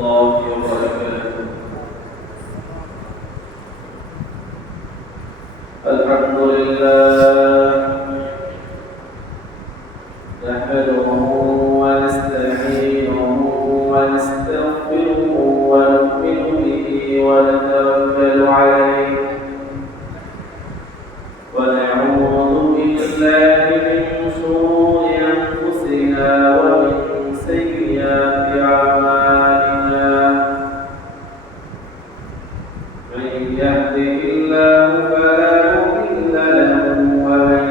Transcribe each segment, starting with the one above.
الله وبركاته. الحمد لله نحمده ونستعينه ونستغفره ونؤمن به ونتوكل عليه ونعوذ بالله من شرور أنفسنا ومن سيئات أعمالنا من يهده الله فلا مضل له ومن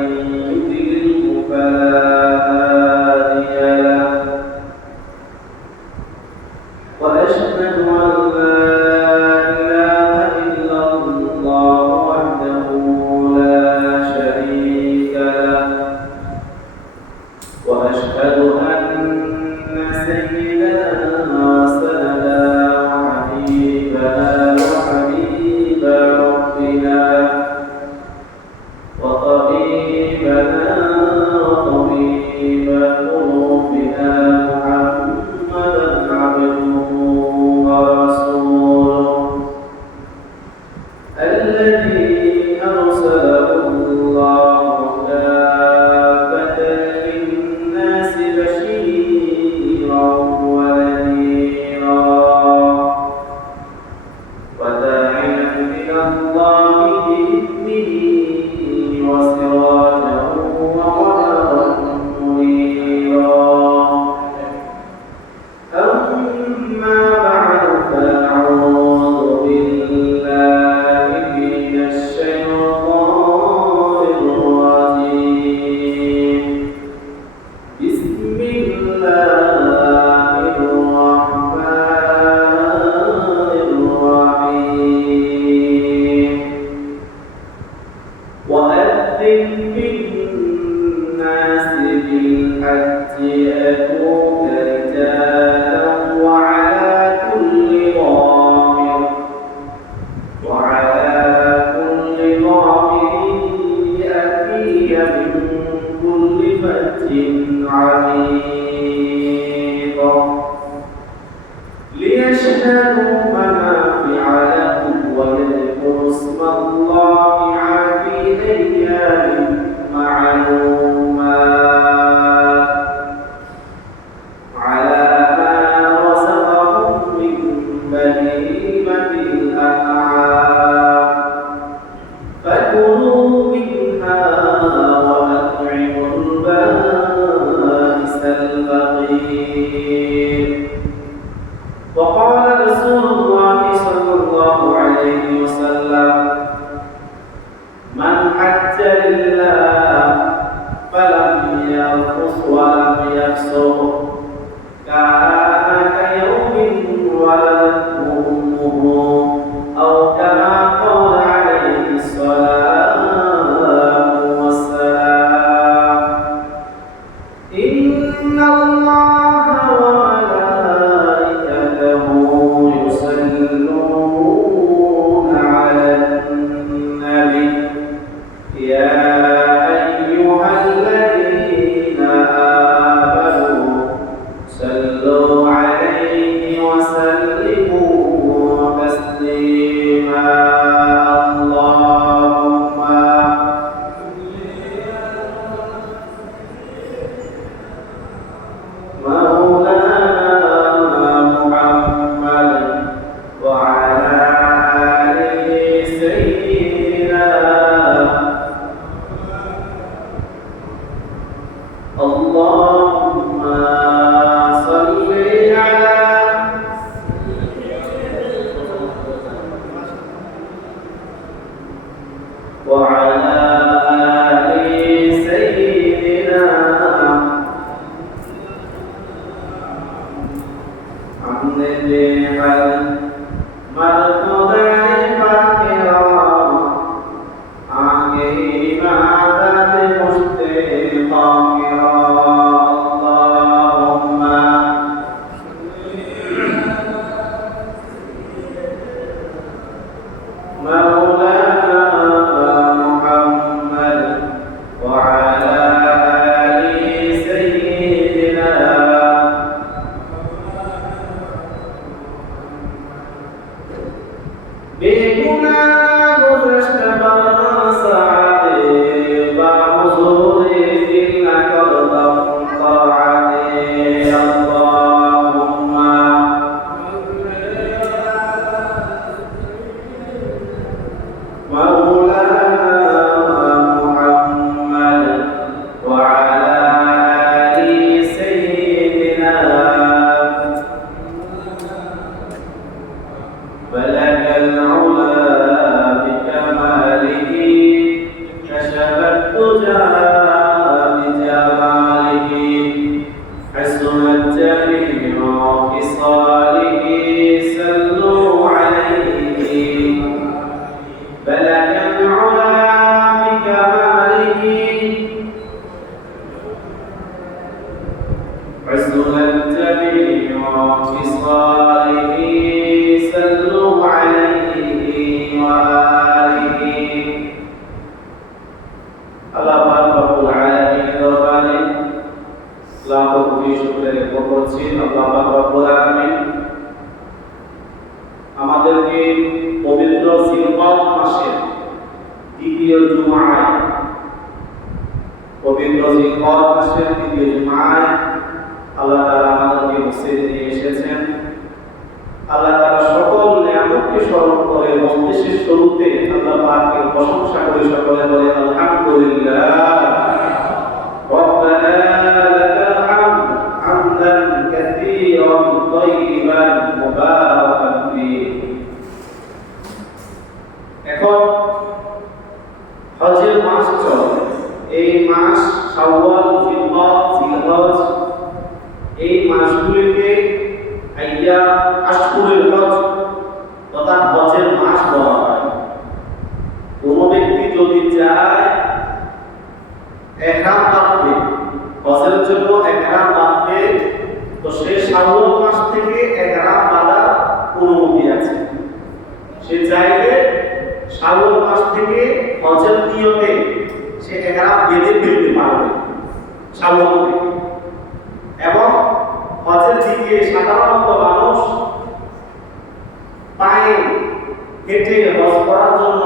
يضلل فلا هادي له وأشهد أن لا إله إلا الله وحده لا شريك له وأشهد أن سيدنا وسندنا وحبيبنا وحبيب ربنا وطبيبنا وطبيب قلوبنا محمدا عبده ورسوله الذي أرسله الله كافة للناس بشيرا ونذيرا وداعيا إلى الله بإذنه وسراجا وقمرا منيرا أما بعد فأعوذ بالله من الشيطان الرجيم بسم الله الرحمن الرحيم وأذن في الناس بالحج يأتوك رجالا وعلى كل ضامر يأتي من كل فج عميق ليشهدوا منافع لهم ويذكروا اسم الله في أيام معلومات على ما رزقهم من بهيمة الأنعام فكلوا منها وأطعموا البائس الفقير وقال رسول الله صلى الله عليه وسلم من حج لله فلم يرفث ولم يفسق كان كيوم ولدته أمه أو كما قال عليه الصلاة والسلام إن الله وملائكته يصلون على النبي يا أيها الذين آمنوا صلوا عليه وسلموا تسليما اللهم مولانا محمد وعلى آله سيدنا اللهم صل على وعلى آل سيدنا حمد بحل مرتضى فاكرا آگے عبادت مشتاقا اللهم مولانا محمد وعلى آل سيدنا বেগুনাহ গুযশতে পারনা সাআতে বা হুজুরে দিল না করদাম তাআতে আল্লাহুম্মা মাওলানা মুহাম্মদ ওয়া আলা আলি সাইয়্যিদিনা بلغ العلا بكماله كشف الدجى بجماله حسنت جميع خصاله صلوا عليه بلغ العلا بكماله حسنت جميع خصاله صلوا عليه وآله الله رب العالمين দরবারে লাখ কোটি শুকরিয়া জ্ঞাপন করছি। আল্লাহ রাব্বুল আলামিন আমাদেরকে পবিত্র জিলকদ মাসের দ্বিতীয় জুমআয় আল্লাহ তাআলা আমাদেরকে মসজিদে নিয়ে এসেছেন। আল্লাহ তাআলা সকল নিয়ামতকে স্মরণ করে মজলিসের শুরুতে আল্লাহ পাকের প্রশংসা করে সকলে বলে আলহামদুলিল্লাহ রব্বানা লাকাল হামদ হামদান কাসীরান তাইয়িবান মুবারাকান ফীহি। এখন হজের মাস চলে, এই মাস শাওয়াল, জিলকদ, জিলহজ, এই মাসগুলিকে আইয়া আশহুরুল হজ তথা হজের মাস বলা হয়। কোনো ব্যক্তি যদি চায় ইহরাম বাঁধবে, হজের জন্য ইহরাম বাঁধবে, তো সে শাওয়াল মাস থেকে ইহরাম বাঁধার অনুমতি আছে। সে চাইলে শাওয়াল মাস থেকে হজের নিয়তে সে ইহরাম বেঁধে ফেলতে পারবে শাওয়াল থেকে। এবং হজের দিকে সাধারণত মানুষ পায়ে হেঁটে হজ করার জন্য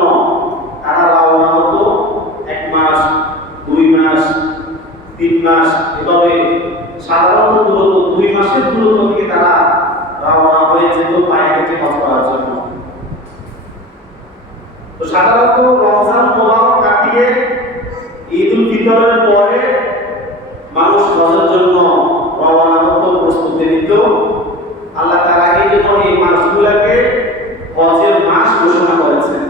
তারা রওনা হতো 1 মাস, 2 মাস, 3 মাস, এভাবে সাধারণত দূরত্ব 2 মাসের দূরত্ব থেকে তারা রওনা হয়ে যেত পায়ে হেঁটে হজ করার জন্য। তো সাধারণত রমজান মোবারক কাটিয়ে ঈদুল ফিতরের পরে মানুষ হজের জন্য রওনা হতো, প্রস্তুতি নিত। আল্লাহ তাআলা এই জন্য এই মাসগুলোকে হজের মাস ঘোষণা করেছেন।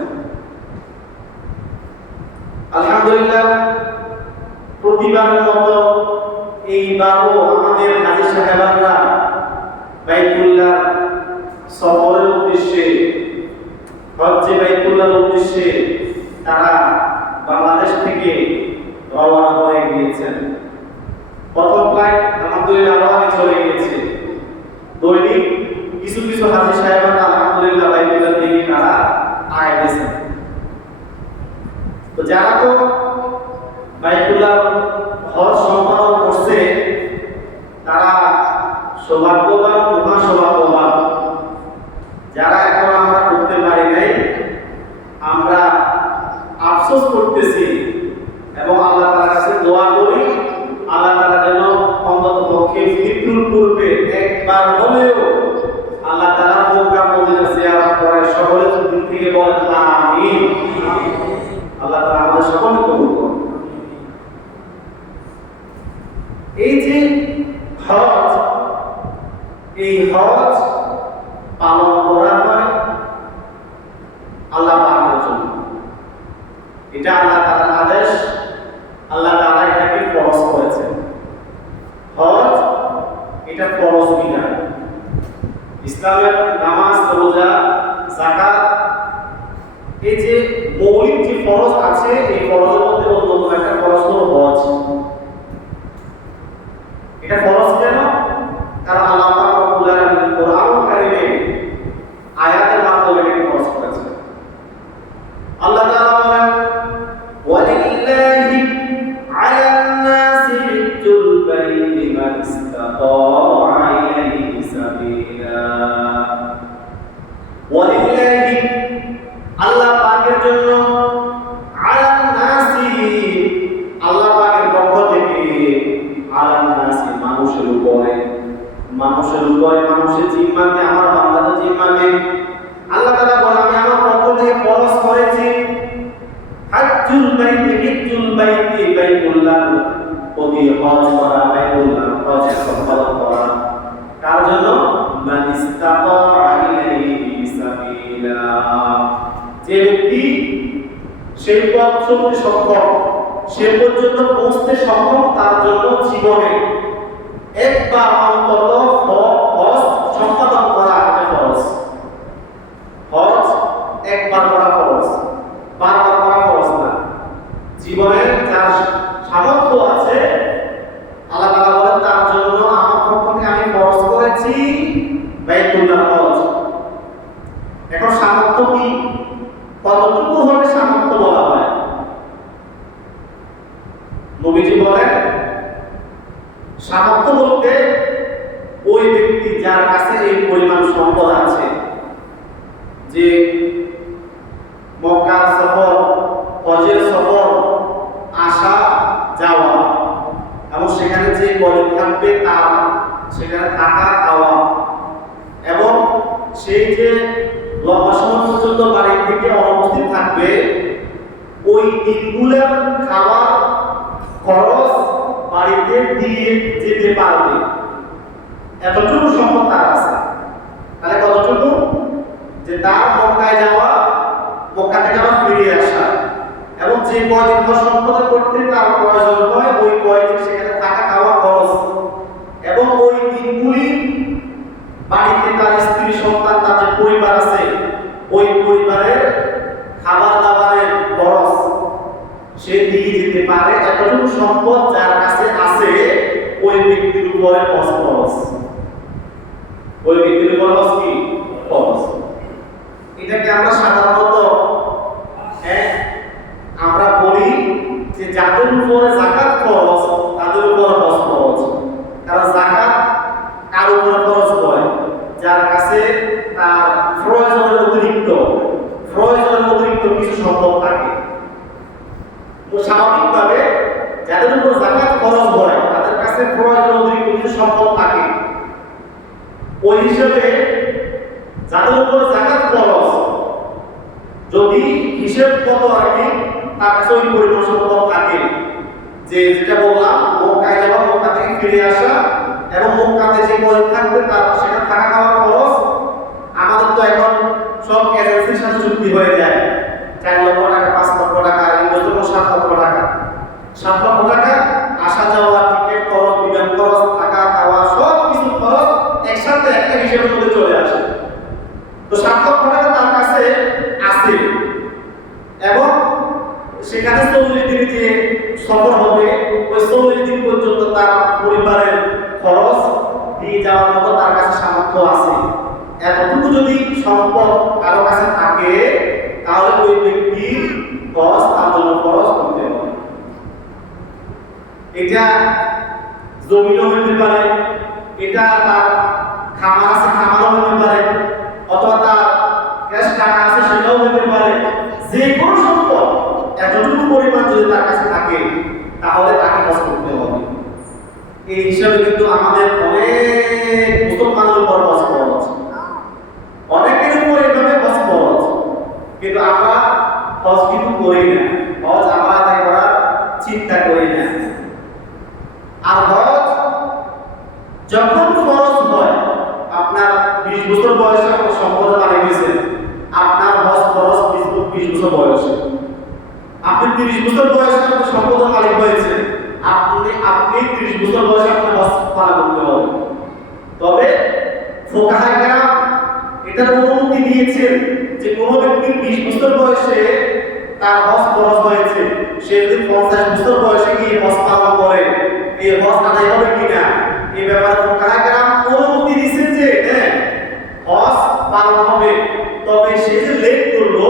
আলহামদুলিল্লাহ, প্রতিবারের মতো এইবারও আমাদের হাজী সাহেবরা বাইতুল্লাহ সফরের উদ্দেশ্যে, হজ্জে বাইতুল্লাহর উদ্দেশ্যে তারা বাংলাদেশ থেকে রওনা হয়ে গিয়েছেন। প্রথম ফ্লাইট আলহামদুলিল্লাহ আরো আগে চলে গিয়েছে। দৈনিক কিছু কিছু হাজী সাহেবরা আলহামদুলিল্লাহ বাইতুল্লাহ থেকে তারা আয় গেছেন। তো যারা তো বাইতুল্লাহ হজ সম্পাদন করছে তারা সৌভাগ্যবান, মহা সৌভাগ্যবান। যারা এখন আমরা করতে পারি নাই, আমরা আফসোস করতেছি এবং আল্লাহ তাআলার কাছে দোয়া করি আল্লাহ তাআলা যেন অন্তত পক্ষে মৃত্যুর পূর্বে একবার হলেও আল্লাহ তাআলার মক্কা মদিনা জিয়ারত করার সকলের দিক থেকে বলেন আমিন। আল্লাহ তাআলা আমাদের সকলকে কবুল করুন। এই যে হজ, এই হজ পালন করা হয় আল্লাহ পাকের জন্য। এটা আল্লাহ তাআলার আদেশ, আল্লাহ তাআলা এটাকে ফরজ করেছেন। হজ এটা ফরজ বিধান। ইসলামের নামাজ, রোজা, যাকাত, এই যে মৌলিক যে ফরজ আছে, এই ফরজের মধ্যে অন্যতম একটা ফরজ হলো হজ। এটা ফরজ কেন? কারণ আল্লাহ পাক রব্বুল আলামিন কোরআনুল কারীমে আয়াতের মাধ্যমে এটাকে ফরজ করেছেন। আল্লাহ তাআলা বলেন ওয়ালিল্লাহি আলান নাসি হিজ্জুল বাইতি মান ইসতাতাআ ইলাইহি সাবিলা। ওয়ালিল্লাহি জিম্মাতে, আমার বান্দাদের জিম্মাতে। আল্লাহ তাআলা বলেন আমি আমার পক্ষ থেকে ফরজ করেছি হাজ্জুল বাইতি বাইতুল্লাহ, ওই হজ করা, বাইতুল্লাহ হজ সম্পাদন করা। কার জন্য? মান ইসতাতা ইলাইহি সাবিলা, যে ব্যক্তি সেই পথ চলতে সক্ষম, সে পর্যন্ত পৌঁছতে সক্ষম, তার জন্য জীবনে একবার অন্তত হজ সম্পাদন করা এটা ফরজ। হজ একবার করা ফরজ, বারবার করা ফরজ না। জীবনে যার সামর্থ্য আছে আল্লাহ তাআলা বলেন তার জন্য আমার পক্ষ থেকে আমি ফরজ করেছি বাইতুল্লাহ হজ। এখন সামর্থ্য কি? কতটুকু হলে সামর্থ্য বলা হয়? নবীজি বলেন সামর্থ্য বলতে ওই ব্যক্তি যার কাছে এই পরিমাণ সম্পদ আছে যে মক্কার সফর, হজের সফর, আসা যাওয়া এবং সেখানে যে গরিব থাকবে তার সেখানে থাকা খাওয়া এবং সেই যে লম্বা সময় পর্যন্ত বাড়ি থেকে অনুপস্থিত থাকবে ওই দিনগুলোর খাবার খরচ বাড়িতে দিয়ে যেতে পারবে, এতটুকু সম্পদ তার আছে। তাহলে কতটুকু? যে তার মক্কায় যাওয়া, মক্কা থেকে আবার ফিরে আসা এবং যে কয়দিন সম্পদ করতে তার প্রয়োজন হয় ওই কয়দিন সেখানে থাকা খাওয়া খরচ এবং ওই দিনগুলি বাড়িতে তার স্ত্রী সন্তান তার যে পরিবার আছে ওই পরিবারের খাবার দাবারের খরচ সে দিয়ে যেতে পারে, এতটুকু সম্পদ যার কাছে আছে ওই ব্যক্তির উপরে খরচ। ওই ব্যক্তির উপর কি খরচ? এটাকে আমরা সাধারণত আমরা বলি যে যাদের উপরে যাকাত খরচ তাদের উপরে হজ খরচ। কারণ যাকাত কার উপরে খরচ হয়? যার কাছে তার প্রয়োজনের অতিরিক্ত কিছু সম্পদ থাকে। তো স্বাভাবিকভাবে যাদের উপর যাকাত খরচ হয় তাদের কাছে প্রয়োজনের অতিরিক্ত কিছু সম্পদ থাকে। ওই হিসেবে যাদের উপর যাকাত খরচ যদি হিসেব কত রাখি তার কাছে ওই পরিমাণ সম্পদ থাকে, যে যেটা বললাম মক্কায় যাওয়া, মক্কা থেকে ফিরে আসা এবং মক্কাতে যে গরিব থাকবে তার সেটা থাকা খাওয়ার খরচ। আমাদের তো এখন সব এজেন্সির সাথে চুক্তি হয়ে যায়, 4 লক্ষ টাকা, 5 লক্ষ টাকা, ইনভেস্ট 7 লক্ষ টাকা, 7 লক্ষ টাকা আসা যাওয়া, টিকিট খরচ, বিমান খরচ, থাকা খাওয়া সব কিছু খরচ একসাথে একটা হিসেবের মধ্যে চলে আসে। তো 7 লক্ষ টাকা তার কাছে আছে এবং সেখানে 40 দিন যে সফর হবে ওই 40 দিন পর্যন্ত তার পরিবারের খরচ দিয়ে যাওয়ার মতো তার কাছে সামর্থ্য আছে। এতটুকু যদি সম্পদ কারো কাছে থাকে তাহলে ওই ব্যক্তি হজ তার জন্য খরচ করতে হবে। এটা জমিও হতে পারে, এটা তার খামার আছে খামারও হতে পারে, অথবা তার ক্যাশ টাকা আছে সেটাও হতে পারে। যে কোনো সম্পদ এতটুকু পরিমাণ যদি তার কাছে থাকে তাহলে তাকে হজ করতে হবে। এই হিসাবে কিন্তু আমাদের অনেক মুসলমানের উপর হজ খরচ, অনেকের উপর এভাবে হজ খরচ, কিন্তু আমরা হজ কিন্তু করি না, হজ আমরা আদায় করার চিন্তা করি না। আর হজ যখন ফরজ হয়, আপনার 20 বছর বয়সে আপনার সম্পদ মারা গেছে, আপনার হজ ফরজ 20 বছর বয়সে। আপনি 30 বছর বয়সে আপনার সম্পদ মালিক হয়েছে, আপনি 30 বছর বয়সে আপনার হজ পালন করতে হবে। তবে ফুকাহায়ে কেরাম এটার অনুমতি দিয়েছেন যে কোনো ব্যক্তির 20 বছর বয়সে তার হজ ফরজ হয়েছে, সে যদি 50 বছর বয়সে গিয়ে হজ পালন করে এই হজ আদায় হবে কিনা এই ব্যাপারে ফুকাহায়ে কেরাম অনুমতি দিয়েছেন যে হ্যাঁ হজ পালন হবে। তবে সে যে লেট করলো,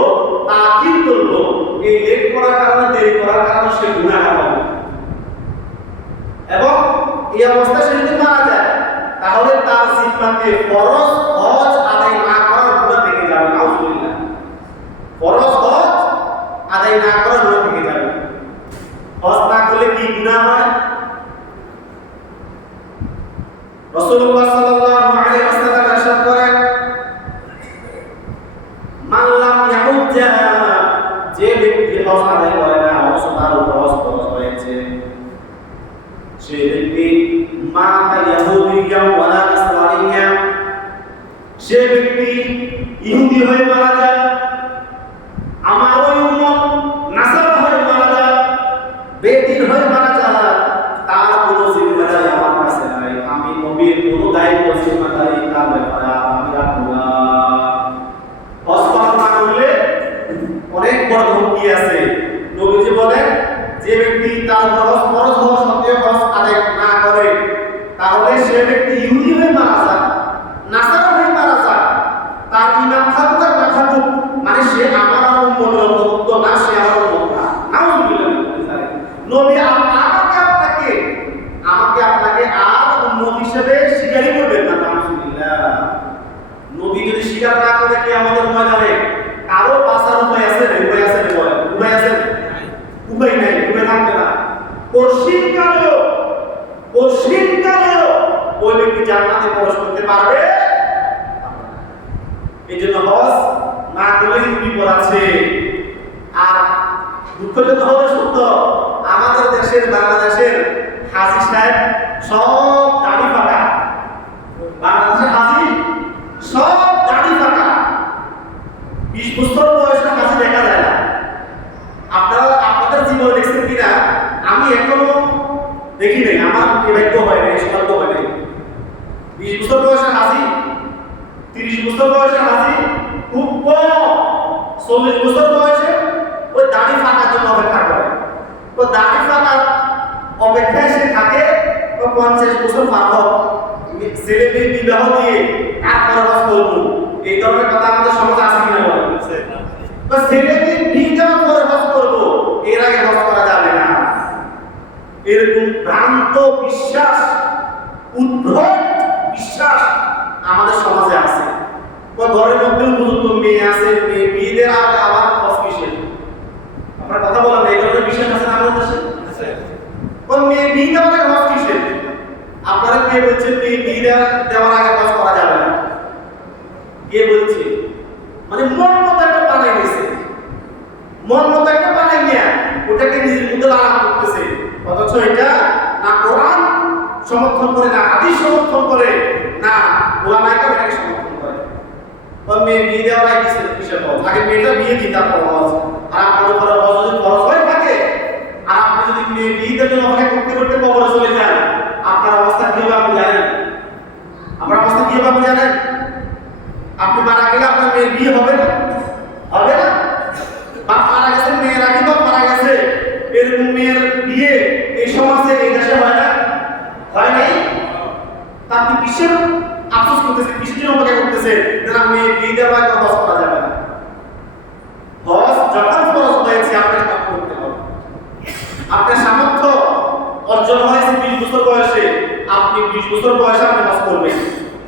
তাকিদ করলো, এই লেট করার কারণে, দেরি করার কারণে সে গুনাহগার হবে এবং এই অবস্থায় সে যদি মারা যায় তাহলে তার জিম্মাতে ফরজ হজ আদায় না করার গুনাহ থেকে যাবে। নাউজুবিল্লাহ, ফরজ হজ আদায় না করার গুনাহ থেকে যাবে। হজ না করলে কি গুনাহ হয়? রাসূলুল্লাহ সাল্লাল্লাহু আলাইহি ওয়াসাল্লাম ইরশাদ করেন ব্যক্তি ইহুদি হয়ে মারা যায়, আমার ওই উম্মত নাসারা হয়ে মারা যায়, বেদিন হয়ে মারা যায়, তার কোনো জিম্মাদারি আমার কাছে নাই। আমি নবীর কোনো দায়িত্ব জিম্মাদারি তার ব্যাপারে আমি রাখবো না। হজ না করলে অনেক বড় হুমকি আছে। নবীজি বলেন, যে ব্যক্তি তার ফরজ হওয়া সত্ত্বেও হজ আদায় না করে, তাহলে সে ব্যক্তি ইহুদি হয়ে মারা যায়, নাসারা হয়ে মারা যায়, তার ঈমান থাকুক আর না থাকুক, মানে সে আমার আর উম্মতের অন্তর্ভুক্ত না, সে আমার উম্মত না। নাউযুবিল্লাহ। নবী আমাকে আপনাকে আর উম্মত হিসেবে স্বীকারই করবেন না। নাউযুবিল্লাহ। নবী যদি স্বীকার না করে কিয়ামতের ময়দানে কারো বাঁচার উপায় আছে? উপায় আছে? বলেন, উপায় আছে? উপায় নাই, উপায় থাকবে না। কঠিনকালেও ওই ব্যক্তি জান্নাতে প্রবেশ করতে পারবে। এই জন্য হজ না করলে বিপদ আছে। আর দুঃখজনক হবে সত্য, আমাদের দেশের বাংলাদেশের হাজী সাহেব সব দাড়ি ফাঁকা। বাংলাদেশের হাজী সব দাড়ি ফাঁকা। 20 বছর বয়সে হাজী দেখা যায় না। আপনারা আপনাদের জীবনে দেখছেন কিনা আমি এখনো দেখি নাই, আমার ভাগ্য হয় নাই, সৌভাগ্য হয় নাই। 20 বছর বয়সে হাজী, 30 বছর বয়সে হাজী, খুব কম 40 বছর বয়সে ওই দাড়ি ফাঁকার জন্য অপেক্ষা করে। তো দাড়ি ফাঁকার অপেক্ষায় সে থাকে 50 বছর পার হোক, ছেলে মেয়ে বিবাহ দিয়ে তারপরে হজ করবো। এই ধরনের কথা আমাদের সমাজে আছে কিনা বলেন? তো ছেলে মেয়ে বিয়ে দেওয়ার পরে হজ করবো, এর আগে হজ করা যাবে না। এরকম ভ্রান্ত বিশ্বাস, উদ্ভট বিশ্বাস আমাদের সমাজে আছে। ঘরের মধ্যে উপযুক্ত মেয়ে আছে, বিয়ে দেওয়ার আবার হজ কিসের? আপনার কথা বলেন, এই ধরনের বিশ্বাস আছে আমাদের দেশে? মেয়ে বিয়ে দেওয়ার আগে হজ কিসের? আপনারা কে বলছেন বিয়ে দেওয়ার আগে হজ করা যাবে না? কে বলছে? মানে মন মতো একটা বানাই নিয়েছে, মন মতো একটা বানাই নিয়ে ওটাকে নিজের মধ্যে লালন করতেছে। অথচ এটা না কোরআন সমর্থন করে, না হাদিস সমর্থন করে, না ওলামায়ে কেরাম এটাকে সমর্থন করে। মেয়ে বিয়ে দেওয়ার আগে কিসের হজ? আগে মেয়েটা বিয়ে দিই তারপর হজ। আর আপনার উপরে হজ যদি ফরজ হয়ে থাকে, আর আপনি যদি মেয়ে বিয়ে দেওয়ার জন্য অপেক্ষা করতে করতে কবরে চলে যান, আপনার অবস্থা কি হবে আপনি জানেন? আপনার অবস্থা কি হবে আপনি জানেন? আপনি মারা গেলে আপনার মেয়ের বিয়ে হবে না? হবে না? বাপ মারা গেছে, মেয়ের আগে বাপ মারা গেছে, এরকম মেয়ের বিয়ে এই সমাজে এই দেশে হয় না? হয় নাই? তা আপনি কিসের আফসোস করতেছেন, কিসের জন্য অপেক্ষা করতেছেন যে না মেয়ে বিয়ে দেওয়া আগে হজ করা যাবে না? হজ যখন ফরজ হয়েছে আপনাকে তা করতে হবে। আপনার সামর্থ্য অর্জন হয়েছে 20 বছর বয়সে, আপনি 20 বছর বয়সে আপনি হজ করবেন।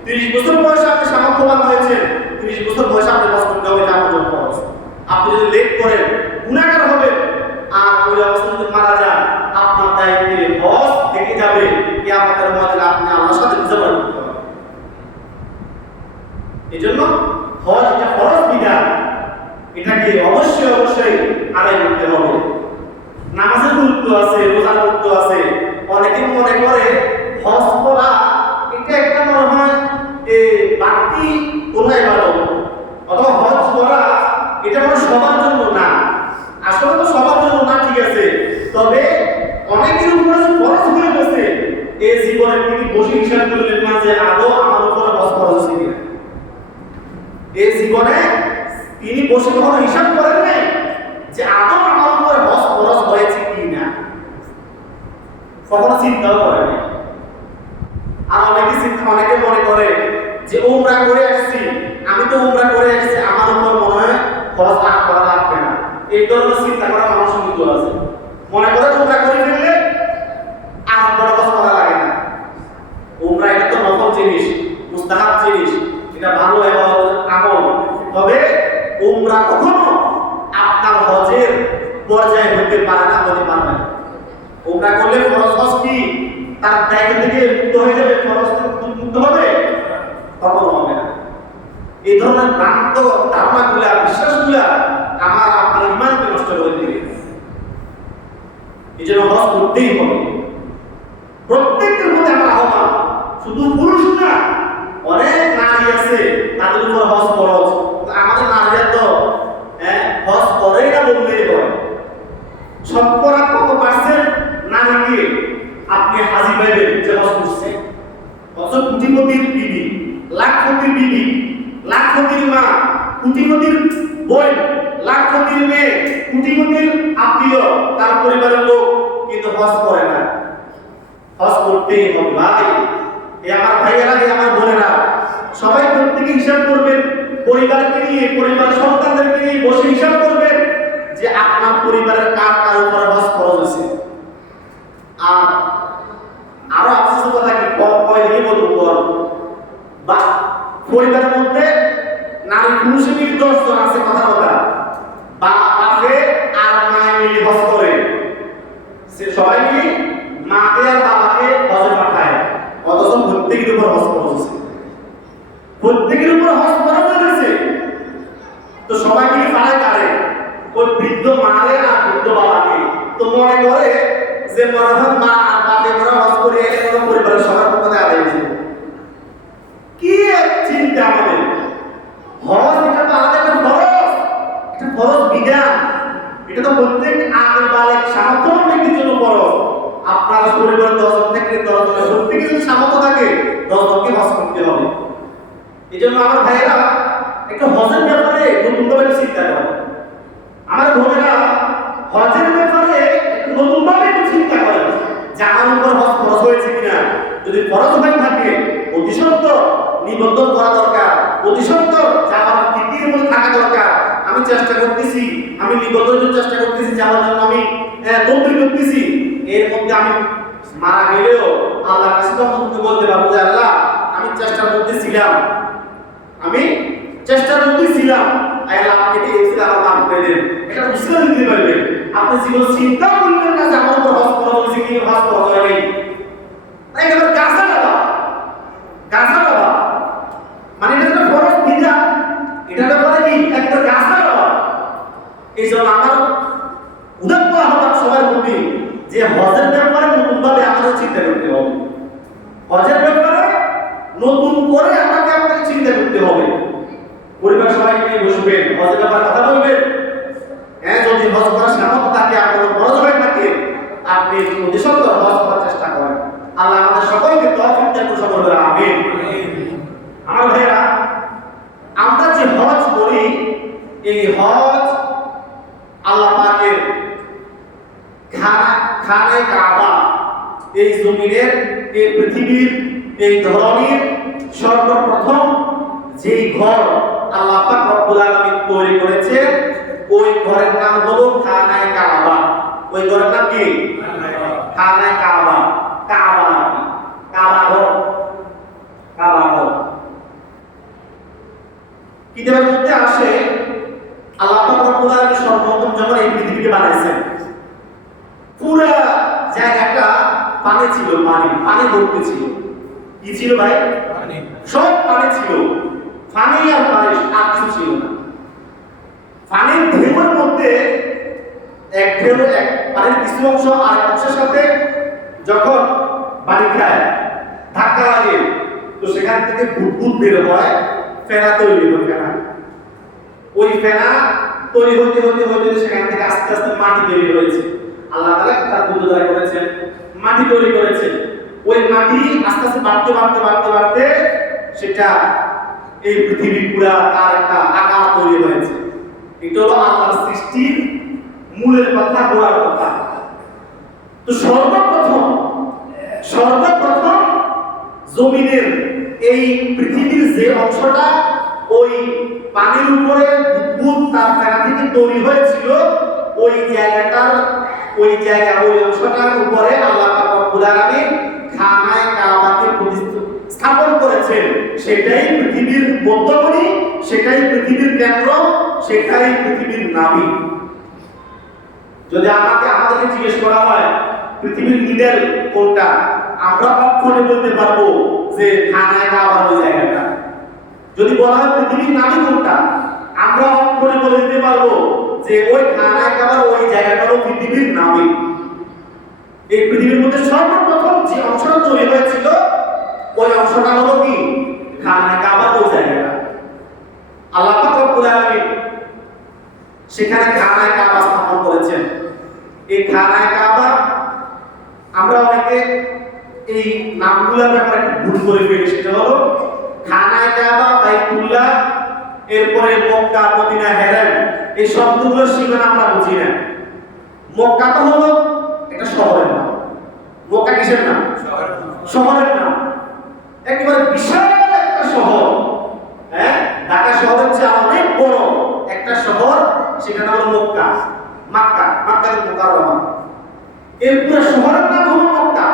30 বছর বয়সে আপনি সামর্থ্যবান হয়েছেন, 30 বছর বয়সে আপনি হজ করতে হবে, এটা আপনার ফরজ। আপনি যদি লেট করেন গুনাহগার হবেন, আর ওই অবস্থায় যদি মারা যান আপনার দায়িত্বে হজ থেকে যাবে। কিয়ামতের ময়দানে আপনি আল্লাহর সাথে বিচার করতে হবে। এজন্য হজ এটা ফরজ বিধান, এটাকে অবশ্যই আদায় করতে হবে। নামাজের গুরুত্ব আছে, রোজার গুরুত্ব আছে। অনেকে মনে করে হজ করা এটা একটা মনে হয় বাড়তি কোনো ইবাদত, অথবা হজ করা এটা মানে সবার জন্য না। আসলে তো সবার জন্য না, ঠিক আছে, তবে অনেকের উপরে ফরজ হয়ে গেছে। এই জীবনে তিনি বসে হিসাব করলেন না যে আদৌ আমার উপরে হজ ফরজ আছে কিনা। এই জীবনে তিনি বসে কখনো হিসাব করেন নাই যে আদৌ আমার উপরে হজ ফরজ হয়েছে কিনা, কখনো চিন্তাও করেন নাই। আর অনেকে মনে করে যে উমরা করে আসছি, আমি তো উমরা করে আসছি, আমার উপর মনে হয় হজ আর করা লাগবে না। এই ধরনের চিন্তা করা মানুষ কিন্তু আছে। মনে করে উমরা করে ফেললে আর বড় হজ করা লাগে না। উমরা এটা তো নফল জিনিস, মুস্তাহাব জিনিস, এটা ভালো আমল। তবে উমরা কখনো আপনার হজের পর্যায়ে হতে পারে না, হতে পারবে না। উমরা করলে ফরজ হজ কি তার দায়িত্ব থেকে মুক্ত হয়ে যাবে, ফরজ থেকে মুক্ত হবে? কখনো হবে না। এই ধরনের ভ্রান্ত ধারণাগুলা, বিশ্বাসগুলা আমার আপনার ঈমানকে নষ্ট করে দেবে। এই জন্য হজ করতেই হবে। প্রত্যেকের মধ্যে আমার আহ্বান, শুধু পুরুষ না, অনেক নারী আছে পাইছে তাদের উপর হজ ফরজ। আমাদের নারীরা তো হজ করেই না বললেই হয়। শতকরা কত পার্সেন্ট নারীকে আপনি হাজি পাইবেন যে হজ করছে? অত কোটিপতির বিবি, লাখপতির বিবি, লাখপতির মা, কোটিপতির বোন, লাখপতির মেয়ে, কোটিপতির আত্মীয়, তার পরিবারের লোক কিন্তু হজ করে না। হজ করতেই হবে ভাই। এই আমার ভাইয়েরা, এই আমার বোনেরা, সবাই প্রত্যেকে হিসাব করবেন, পরিবারকে নিয়ে, পরিবার সন্তানদেরকে নিয়ে বসে হিসাব করবেন যে আপনার পরিবারের কার কার উপর হজ ফরজ হয়েছে। আর আরো আফসোসের কথা কি, কয়দিকে বলবো, বা পরিবারের মধ্যে নারী পুরুষে মিলে 10 জন আছে, কথা কথা বা বাপে আর মায়ে মিলে হজ করে, সে সবাই মিলে মাকে আর বাবাকে হজে পাঠায়, অথচ প্রত্যেকের উপর হজ ফরজ হয়েছে। প্রত্যেকের উপর হজ ফরজ হয়েছে, তো সবাই মিলে পাড়ায় কারে? ওই বৃদ্ধ মারে আর বৃদ্ধ বাবাকে। তো মনে করে যে মনে হয় মা আর বাপে মনে হজ করে এলে কোনো পরিবারের সবার পক্ষে আদায় হয়েছে। কি এক চিন্তা আমাদের! হজ এটা তো আলাদা একটা ফরজ, এটা ফরজ বিধান। এটা তো প্রত্যেক আকিল বালেগ সামর্থ্যবান ব্যক্তির জন্য ফরজ। আপনার পরিবারের 10 জন থেকে 10 জনের প্রত্যেকের যদি সামর্থ্য থাকে 10 জনকে হজ করতে হবে। এই জন্য আমার ভাইয়েরা একটু হজের ব্যাপারে নতুনভাবে চিন্তা করে। আমার বোনেরা হজের ব্যাপারে একটু নতুনভাবে একটু চিন্তা করে যে আমার উপর হজ ফরজ হয়েছে কিনা। যদি ফরজ হয়ে থাকে অতি সত্বর নিবন্ধন করা দরকার, অতি সত্বর যাওয়ার নীতির মধ্যে থাকা দরকার। আমি চেষ্টা করতেছি, আমি নিবন্ধনের জন্য চেষ্টা করতেছি, যাওয়ার জন্য আমি তদবির করতেছি। এর মধ্যে আমি মারা গেলেও আল্লাহর কাছে তখন বলতে পারবো যে আল্লাহ আমি চেষ্টার মধ্যে ছিলাম, আমি চেষ্টার মধ্যে ছিলাম, আল্লাহ আপনি দিয়েছিলেন, আমার মাফ করে দেন। এটা বুঝতে দিতে পারবেন। আপনি জীবন চিন্তা করবেন না যে আমার উপর হজ ফরজ হয়েছে কি হজ ফরজ হয় নাই। একেবারে গাছা বাবা, গাছা বাবা, মানে এটা একটা ফরজ বিধান, এটা ব্যাপারে কি একটা গাছা বাবা। এই জন্য আমার উদাত্ত আহ্বান সবার প্রতি যে হজের ব্যাপারে নতুনভাবে আমাদের চিন্তা করতে হবে। হজের ব্যাপারে নতুন করে আমাকে আপনাকে চিন্তা করতে হবে। পরিবার সবাই নিয়ে বসবেন, হজের ব্যাপারে কথা বলবেন। যদি হজ করার সামর্থ্য থাকে, আপনার খরচ হয়ে থাকে, আপনি অতি সত্বর হজ করার চেষ্টা করেন। আল্লাহ আমাদের সকলকে তৌফিক দান করুন, সকল বলে আমিন। আমার ভাইরা, আমরা যে হজ করি, এই হজ আল্লাহ পাকের খানে কাবা, এই জমিনের, এই পৃথিবীর, এই ধরনের সর্বপ্রথম যেই ঘর আল্লাহ পাক রব্বুল আলামিন তৈরি করেছে, ওই ঘরের নাম হলো খানায়ে কাবা। ওই ঘরের নাম কি? খানায়ে কাবা। কাবা কি? কাবা ঘর, কাবা ঘর। কিতাবের মধ্যে আসে আল্লাহ পাক রব্বুল আলামিন সর্বপ্রথম যখন এই পৃথিবীকে বানাইছেন, পুরো জায়গাটা পানি ছিল, পানি ভর্তি ছিল। কি ছিল ভাই? পানি। সব পানি ছিল, পানি আর পানি, আর কিছু ছিল না। পানির ঢেউয়ের মধ্যে এক ঢেউ, এক পানির কিছু অংশ আর অংশের সাথে যখন পানি খায়, ধাক্কা লাগে, তো সেখান থেকে বুদবুদ বের হয়, ফেনা তৈরি হয়। ফেনা, ওই ফেনা তৈরি হতে হতে হতে সেখান থেকে আস্তে আস্তে মাটি তৈরি হয়েছে। আল্লাহ তাআলা তার বুদ্ধি করেছেন, মাটি তৈরি করেছেন। ওই মাটি আস্তে আস্তে বাড়তে বাড়তে বাড়তে বাড়তে সেটা এই পৃথিবী পুরা তার একটা আকার তৈরি হয়েছে। এটা হলো আল্লাহর সৃষ্টির মূলের কথা, গোড়ার কথা। তো সর্বপ্রথম জমিনের এই পৃথিবীর যে অংশটা ওই পানির উপরে বুদবুদ তার ফেনা থেকে তৈরি হয়েছিল, ওই অংশটার উপরে আল্লাহ পাক রব্বুল আলামিন খানায়ে কাবাকে স্থাপন করেছেন। সেটাই পৃথিবীর মধ্যমণি, সেটাই পৃথিবীর কেন্দ্র, সেটাই পৃথিবীর নাভি। যদি আমাদেরকে জিজ্ঞেস করা হয় পৃথিবীর মিডল কোনটা, আমরা অক্ষরে বলতে পারবো যে খানায়ে কাবার ওই জায়গাটা। যদি বলা হয় পৃথিবীর নাভি কোনটা, আমরা অক্ষরে বলে দিতে পারবো যে ওই খানায়ে কাবার ওই জায়গাটা হলো পৃথিবীর নাভি। এই পৃথিবীর মধ্যে সর্বপ্রথম যে অংশটা তৈরি হয়েছিল, ওই অংশটা হলো কি? খানায়ে কাবার ওই জায়গাটা। সেখানে খানায় কাবা স্থাপন করেছেন। এই খানায় কাবা আমরা অনেকে এই নামগুলোর ব্যাপারে একটু ভুল করে ফেলি। সেটা হলো খানায় কাবা, বাইতুল্লাহ, এরপরে মক্কা, মদিনা, হেরেম, এই শব্দগুলোর সীমানা আমরা বুঝি না। মক্কা তো হলো একটা শহরের নাম। মক্কা কিসের নাম? শহরের নাম। একেবারে বিশাল একটা শহর। হ্যাঁ, ঢাকা শহরের চেয়ে অনেক বড় একটা শহর, সেটা নাম হলো মক্কা। মাক্কাতুল মুকাররমা। এই পুরো শহরের নাম হলো মক্কা।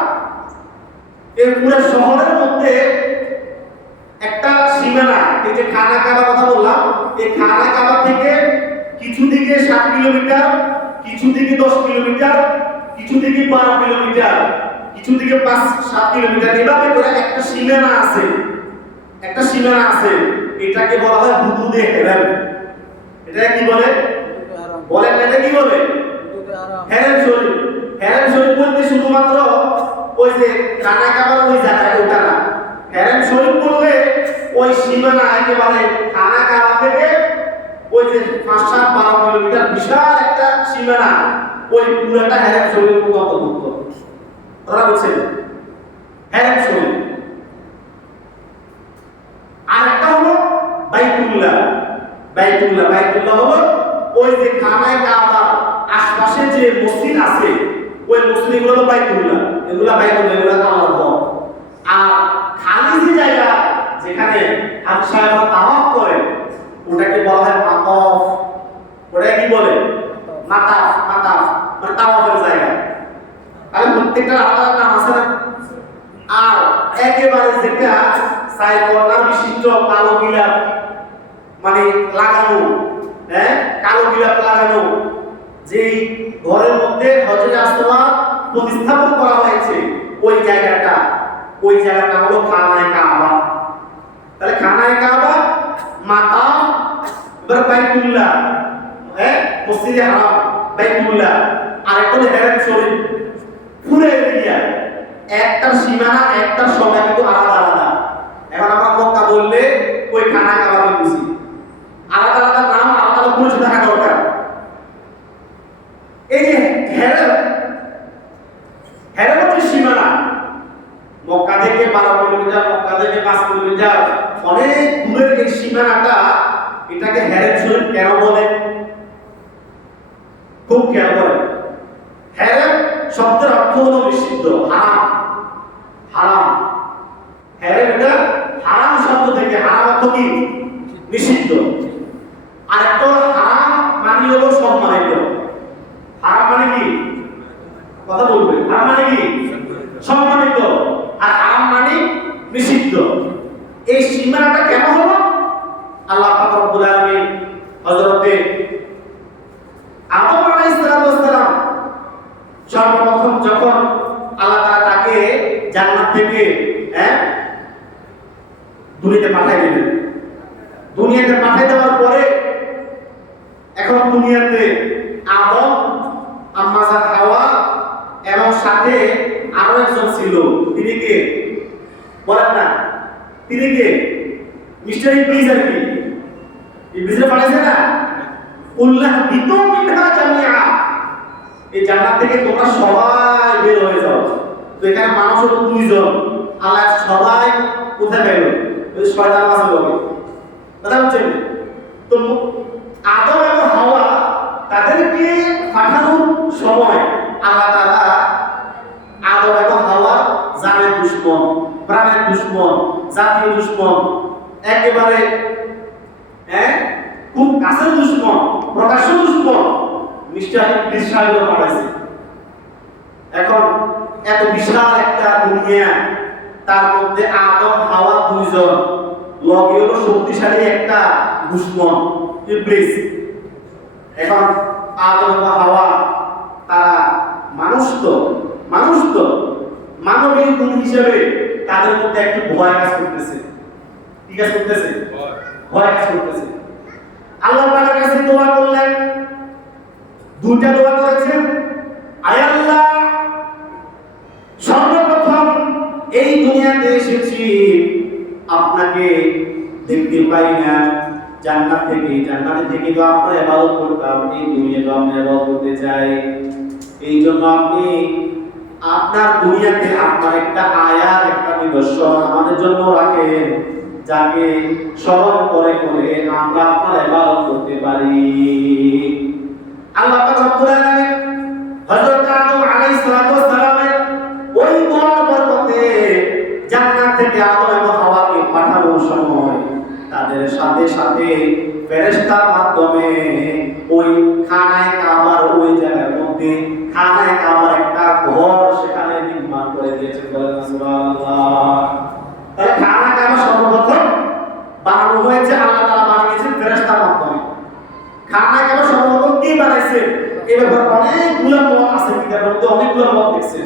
এই পুরো শহরের মধ্যে একটা সীমানা, এই যে খানা কাবা কথা বললাম, এই খানা কাবা থেকে কিছু দিকে 7 কিলোমিটার, কিছু দিকে 10 কিলোমিটার, কিছু দিকে 12 কিলোমিটার, কিছু দিকে 5-7 কিলোমিটার, এভাবে করে একটা সীমানা আছে। একটা সীমানা আছে, এটাকে বলা হয় হুদুদে হেরেম। এটা কি বলে? বলেন এটা কি বলে? হেরেম শরীফ। হেরেম শরীফ বলতে শুধুমাত্র ওই যে খানা কাবার ওই জায়গায় ওটা না। হেরেম শরীফ বললে ওই সীমানা একেবারে খানা কাবা থেকে ওই যে 5-7-12 কিলোমিটার বিশাল একটা সীমানা, ওই পুরোটা হেরেম শরীফের মতো অন্তর্ভুক্ত। আপনারা বুঝছেন? হেরেম শরীফ। আর একটা হলো বাইতুল্লাহ। বাইতুল্লাহ হলো ওই যে খানায় কাবার আশপাশে যে মসজিদ আছে, ওই মসজিদগুলো হলো বাইতুল্লাহ। এগুলা বাইতুল্লাহ, এগুলা আল্লাহর ঘর। আর খালি যে জায়গা যেখানে হাজি সাহেবরা তাওয়াফ করে, ওটাকে বলা হয় মাতাফ। ওটা কি বলে? মাতাফ। মানে তাওয়াফের জায়গা। তাহলে প্রত্যেকটা আলাদা নাম আছে না? আর একেবারে যেটা সাইড কর্নার বিশিষ্ট কালো গিলাপ মানে লাগানো, হ্যাঁ, কালো গিলাপ লাগানো যেই ঘরের মধ্যে হযরত আসওয়াদ প্রতিস্থাপন করা হয়েছে, ওই জায়গাটা হলো খানায়ে কাবা। তাহলে খানায়ে কাবা, মাতাম, এবার বাইতুল্লাহ, হ্যাঁ, মসজিদে হারাম, বাইতুল্লাহ, আর একটা হলো হেরেম শরীফ। পুরো এরিয়া একটা সীমানা, একটা সময় কিন্তু আলাদা। এখন আমরা মক্কা বললে ওই খানা কাবাকে বুঝি, আলাদা নাম, আলাদা পরিচয় থাকা দরকার। এই যে হেরেম হচ্ছে সীমানা। মক্কা থেকে 12 কিলোমিটার, মক্কা থেকে 5 কিলোমিটার, অনেক দূরের এই সীমানাটা, এটাকে হেরেম শরীফ কেন বলে? খুব খেয়াল করেন। হেরেম শব্দের অর্থ হলো নিষিদ্ধ, হারাম। হেরেম এটা হারাম শব্দ থেকে, হারাম অর্থ কি? নিষিদ্ধ। আর একটা হারাম মানে হলো সম্মানিত। হারাম মানে কি? কথা বলবেন। হারাম মানে কি? সম্মানিত। আর হারাম মানে নিষিদ্ধ। এই সীমানাটা কেন হলো? আল্লাহ পাক রব্বুল আলামিন হযরতে আদম আলাইহিস সালাম সর্বপ্রথম যখন আল্লাহ তাআলা তাকে জান্নাত থেকে দুনিয়াতে পাঠিয়ে দিলেন। দুনিয়াতে পাঠিয়ে দেওয়ার পরে এখন দুনিয়াতে আদম, আম্মা জান হাওয়া এবং সাথে আরো একজন ছিল। তিনি কে? বলেন না। তিনি কে? মিস্টার ইবলিস আর কি। ইবলিসে পাঠাইছে না? উল্লাহ বিতুম মিনহা জামিআ। এই জান্নাত থেকে তোমরা সবাই বের হয়ে যাও। তো এখানে মানুষ হলো 2 জন। আল্লাহ সবাই কোথায় গেল? ওই শয়তান আছে লোকে। কথা বুঝছেন? তো আদম এবং হাওয়া তাদেরকে পাঠানোর সময় আল্লাহ তাআলা আদম এবং হাওয়ার জানের দুশমন, প্রাণের দুশমন, জাতীয় দুশমন, একেবারে খুব কাছের দুশমন, প্রকাশ্য দুশমন মিস্টার ইবলিস সাহেব পাঠাইছে। এখন এত বিশাল একটা দুনিয়া, তার মধ্যে আদম হাওয়া 2 জন, লগে হলো শক্তিশালী একটা দুশমন ইবলিস। এখন আদম এবং হাওয়া তারা মানুষ তো মানবীয় গুণ হিসেবে তাদের মধ্যে একটু ভয় কাজ করতেছে। কি কাজ করতেছে? ভয় কাজ করতেছে। আল্লাহ তাআলার কাছে দোয়া করলেন, 2টা দোয়া করেছেন। আয় আল্লাহ, সর্বপ্রথম এই দুনিয়াতে এসেছি, আপনাকে দেখতে পাই না, জান্নাতে থেকে তো আপনার ইবাদত করতাম, এই দুনিয়া তো আপনি ইবাদত করতে চাই। এই জন্য আপনি আপনার দুনিয়াতে আপনার একটা আয়াত, একটা নিদর্শন আমাদের জন্য রাখেন, যাকে স্মরণ করে করে আমরা আপনার ইবাদত করতে পারি। আল্লাহ পাক রব্বুল আলামিন হযরত আদম আলাইহিস সালাতু ওয়াস সালামের ওই দোয়ার বরকতে জান্নাত থেকে আদম এবং হাওয়াকে পাঠানোর সময় তাদের সাথে সাথে ফেরেশতার মাধ্যমে ওই খানায়ে কাবার ওই জায়গার মধ্যে খানায়ে কাবার একটা ঘর সেখানে নির্মাণ করে দিয়েছেন। বলেন সুবহানাল্লাহ। তাহলে খানায়ে কাবা সর্বপ্রথম বানানো হয়েছে, আল্লাহ তাআলা বানিয়েছেন ফেরেশতার মাধ্যমে। খানায়ে কাবা সর্বপ্রথম কে বানাইছে? এই ব্যাপারে অনেকগুলো মত আছে, কিতাবের মধ্যে অনেকগুলো মত লিখছে।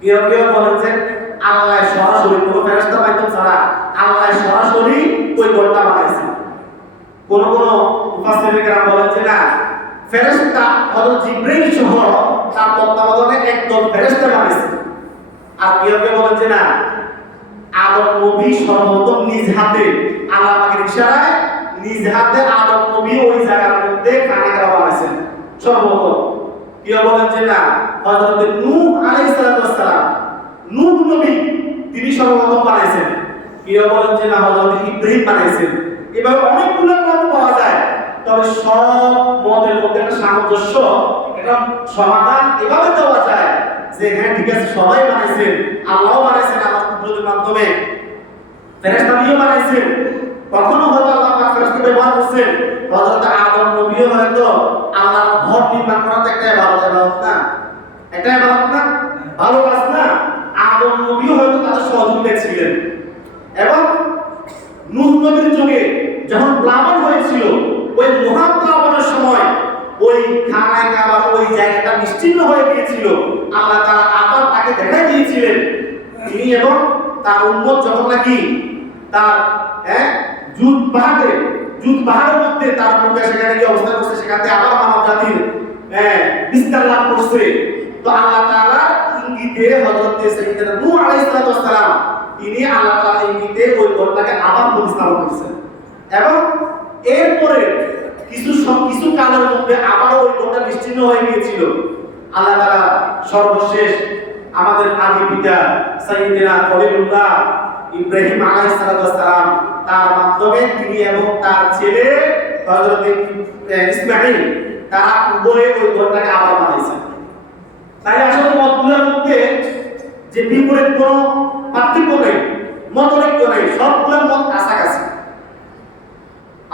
কেউ কেউ বলেন যে আল্লাহ সরাসরি কোনো ফেরেশতার মাধ্যমে ছাড়া আল্লাহ সরাসরি ওই ঘরটা বানাইছে। কোন কোন মুফাসসিরিন কেরাম বলেন যে না, ফেরেশতা হযরত জিবরাইল সহ তার তত্ত্বাবধানে একদল ফেরেশতা বানাইছে। আর কেউ কেউ বলেন যে না, আদম নবী সর্বপ্রথম নিজ হাতে আল্লাহ পাকের ইশারায় নিজ হাতে আদম নবী ওই জায়গার মধ্যে খানা কাবা বানাইছেন সর্বপ্রথম। কেউ বলেন যে না, হযরত নূহ আলাইহিস সালাম নূহ নবী তিনি সর্বপ্রথম বানাইছেন। কেউ বলেন যে না, হযরত ইব্রাহিম বানাইছেন। এভাবে অনেকগুলো মত পাওয়া যায়। তবে সব মতের মধ্যে একটা সামঞ্জস্য, একটা সমাধান এভাবে দেওয়া যায় যে হ্যাঁ ঠিক আছে, সবাই বানাইছেন, আল্লাহও বানাইছেন আল্লাহর কুদরতের মাধ্যমে, ফেরেশতাও বানাইছেন। কখনো হয়তো আল্লাহ পাক ফেরেশতা ব্যবহার করছেন, হযরত আদম নবীও হয়তো আল্লাহর ঘর নির্মাণ করা তো একটা ইবাদত না, একটা ইবাদত না, ভালো কাজ না। আদম নবীও হয়তো তাদের সহযোগিতা ছিলেন। এবং নূহ নবীর যুগে যখন প্লাবন হয়েছিল, ওই মহাপ্লাবনের সময় ওই খানায়ে কাবার ওই জায়গাটা বিস্তীর্ণ হয়ে গিয়েছিল। আল্লাহ তাআলা আবার তাকে দেখাই দিয়েছিলেন। তিনি এবং তার উম্মত যখন নাকি তার জুত পাহাড়ের মধ্যে তার মুখে সেখানে গিয়ে অবস্থান করছে, সেখান থেকে আবার মানব জাতির বিস্তার লাভ করছে। তো আল্লাহ তাআলা ইঙ্গিতে হযরত সাইয়্যিদানা নূহ আলাইহিস সালাম তিনি আল্লাহ তাআলা ইঙ্গিতে ওই ঘরটাকে আবার প্রতিস্থাপন করেছেন। এবং এরপরে কিছু কালের মধ্যে আবার ওই ঘরটা বিস্তীর্ণ হয়ে গিয়েছিল। আল্লাহ তাআলা সর্বশেষ আমাদের আদি পিতা সাইয়্যিদিনা খলিলুল্লাহ ইব্রাহিম আলাইহিস সালাম তার মাধ্যমে তিনি এবং তার ছেলে হযরত ইসমাঈল তারা উভয়ে ওই ঘরটাকে আবার বানাইছেন। তাই আসলে মতগুলোর মধ্যে যে বিপরীত কোনো পার্থক্য নেই, মতৈক্য নেই, সবগুলোর মত কাছাকাছি।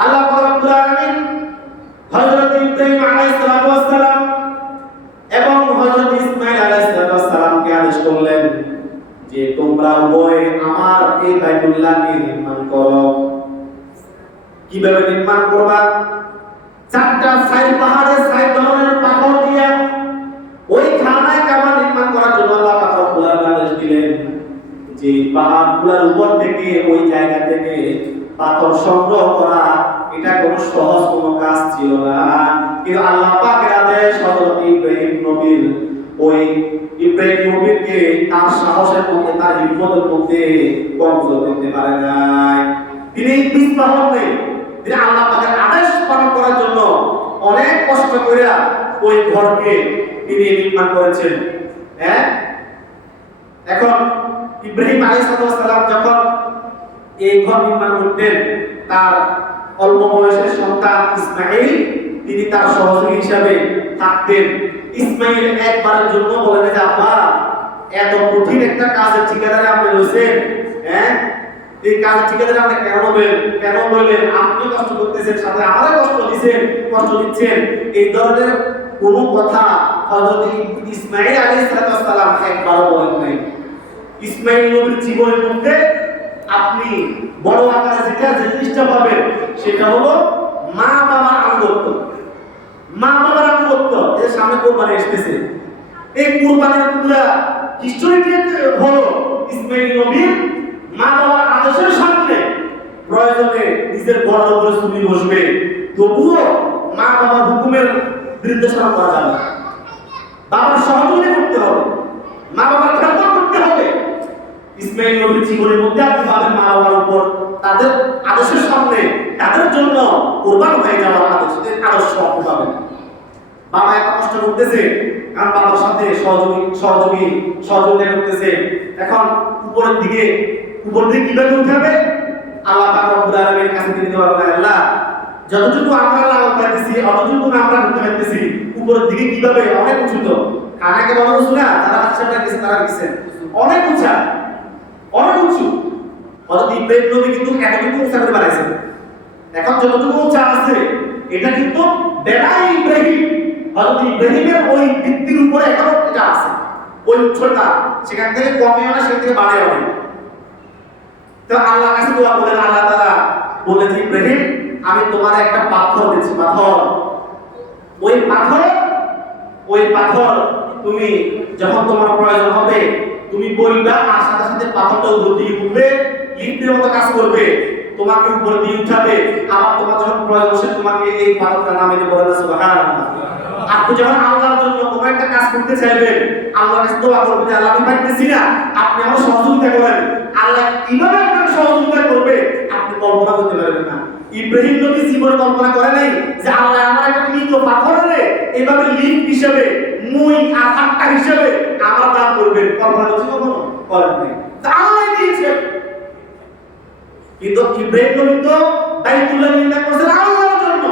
আল্লাহ রাব্বুল আলামিন হযরত ইব্রাহিম আলাইহিস সালাম এবং হযরত ইসমাঈল আলাইহিস সালামকে আদেশ করলেন যে তোমরা উভয়ে আমার এই বাইতুল্লাহকে নির্মাণ করো। কিভাবে নির্মাণ করবা? চারটা সাইড পাহাড়ে সাইড ধরনের পাথর দিয়ে ওই খানায়ে কাবা নির্মাণ করার জন্য আল্লাহ পাক রব্বুল আলামিন আদেশ দিলেন যে পাহাড়গুলোর উপর থেকে ওই জায়গা থেকে পাথর সংগ্রহ করা এটা কোনো সহজ কোনো কাজ ছিল না। কিন্তু আল্লাহ পাকের আদেশ হযরত ইব্রাহিম নবীকে তার সাহসের মধ্যে, তার হিম্মতের মধ্যে কমজোর করতে পারে নাই। তিনি পিছপা হননি। তিনি আল্লাহ পাকের আদেশ পালন করার জন্য অনেক কষ্ট করে ওই ঘরকে তিনি নির্মাণ করেছেন। এখন ইব্রাহিম আলাইহিস সালাম যখন এই ঘর নির্মাণ করতেন, তার অল্প বয়সের সন্তান ইসমাঈল তিনি তার সহযোগী হিসাবে থাকতেন। ইসমাঈল একবারের জন্য বলেন যে আব্বা, এত কঠিন একটা কাজের ঠিকাদারে আপনি রয়েছেন, এই কাজের ঠিকাদারে আপনি কেন বললেন? আপনি কষ্ট করতেছেন, সাথে আমারও কষ্ট দিচ্ছেন। এই ধরনের কোনো কথা হযরত ইসমাঈল আলাইহিস সালাম একবারও বলেন নাই। ইসমাঈল নবীর জীবনের মধ্যে আপনি বড় আকারে যে জিনিসটা পাবেন সেটা হলো মা বাবার আনুগত্য। মা বাবার আনুগত্য। এর সামনে কোরবানি আসতেছে, এই কোরবানির পুরো হিস্টোরিটা হলো ইসমাঈল নবীর মা বাবার আদেশের সামনে প্রয়োজনে নিজের গলার উপরে চুলি বসবে, তবুও মা বাবার হুকুমের নির্দেশনা করা যাবে না। বাবার সহযোগিতা করতে হবে, মা বাবার খেদমত করতে হবে। ইসমাঈল নবীর জীবনের মধ্যে আপনি পাবেন মা বাবার উপর তাদের আদেশের সামনে তাদের জন্য কুরবান হয়ে যাওয়ার আদর্শ আপনি পাবেন। বাবা এত কষ্ট করতেছে, কারণ বাবার সাথে সহযোগিতা করতেছে। এখন উপর দিকে কিভাবে উঠাবে? আল্লাহ পাক রব্বুল আলামিনের কাছে তিনি দোয়া করেন, আল্লাহ যতটুকু আমরা লাভ পাইতেছি অতটুকু আমরা করতে পারতেছি, উপরের দিকে কিভাবে? অনেক উঁচু তো, কানাকে বড় উঁচু না, তারা হাতটা গেছে, তারা গেছেন অনেক উঁচা, অনেক উঁচু। হযরত ইব্রাহিম নবী কিন্তু এতটুকু উঁচা করে বানাইছেন। এখন যতটুকু উঁচা আছে এটা কিন্তু বেড়াই ইব্রাহিম, হযরত ইব্রাহিমের ওই ভিত্তির উপরে এখনো এটা আছে, ওই উচ্চতা সেখান থেকে কমেও না, সেখান থেকে বাড়েও না। তো আল্লাহর কাছে দোয়া করলেন, আল্লাহ তাআলা বললেন, ইব্রাহিম আমি তোমার একটা পাথর দিচ্ছি, পাথর। ওই পাথর তুমি যখন তোমার প্রয়োজন হবে তুমি বলবা, আর সাথে সাথে পাথরটা উপর দিকে উঠবে, লিফটের মতো কাজ করবে, তোমাকে উপর দিয়ে উঠাবে। আবার তোমার যখন প্রয়োজন হবে তোমাকে এই পাথরটা নামিয়ে বলবে সুবহানাল্লাহ। আপনি যখন আল্লাহর জন্য কোনো একটা কাজ করতে চাইবেন, আল্লাহর কাছে দোয়া করবেন, আল্লাহ আমি পারতেছি না, আপনি আমার সহযোগিতা করেন। আল্লাহ কিভাবে আপনাকে সহযোগিতা করবে আপনি কল্পনা করতে পারবেন না। ইব্রাহিম নবী জীবনে কল্পনা করে নাই যে আল্লাহ আমার একটা মৃত পাথরে এভাবে লিফট হিসেবে, মই আঘাতটা হিসেবে আমার দান করবেন। কল্পনা করতে কখনো করেন নাই, তা আল্লাহ দিয়েছে। কিন্তু ইব্রাহিম নবী তো বাইতুল্লাহ নির্মাণ করেছেন আল্লাহর জন্য,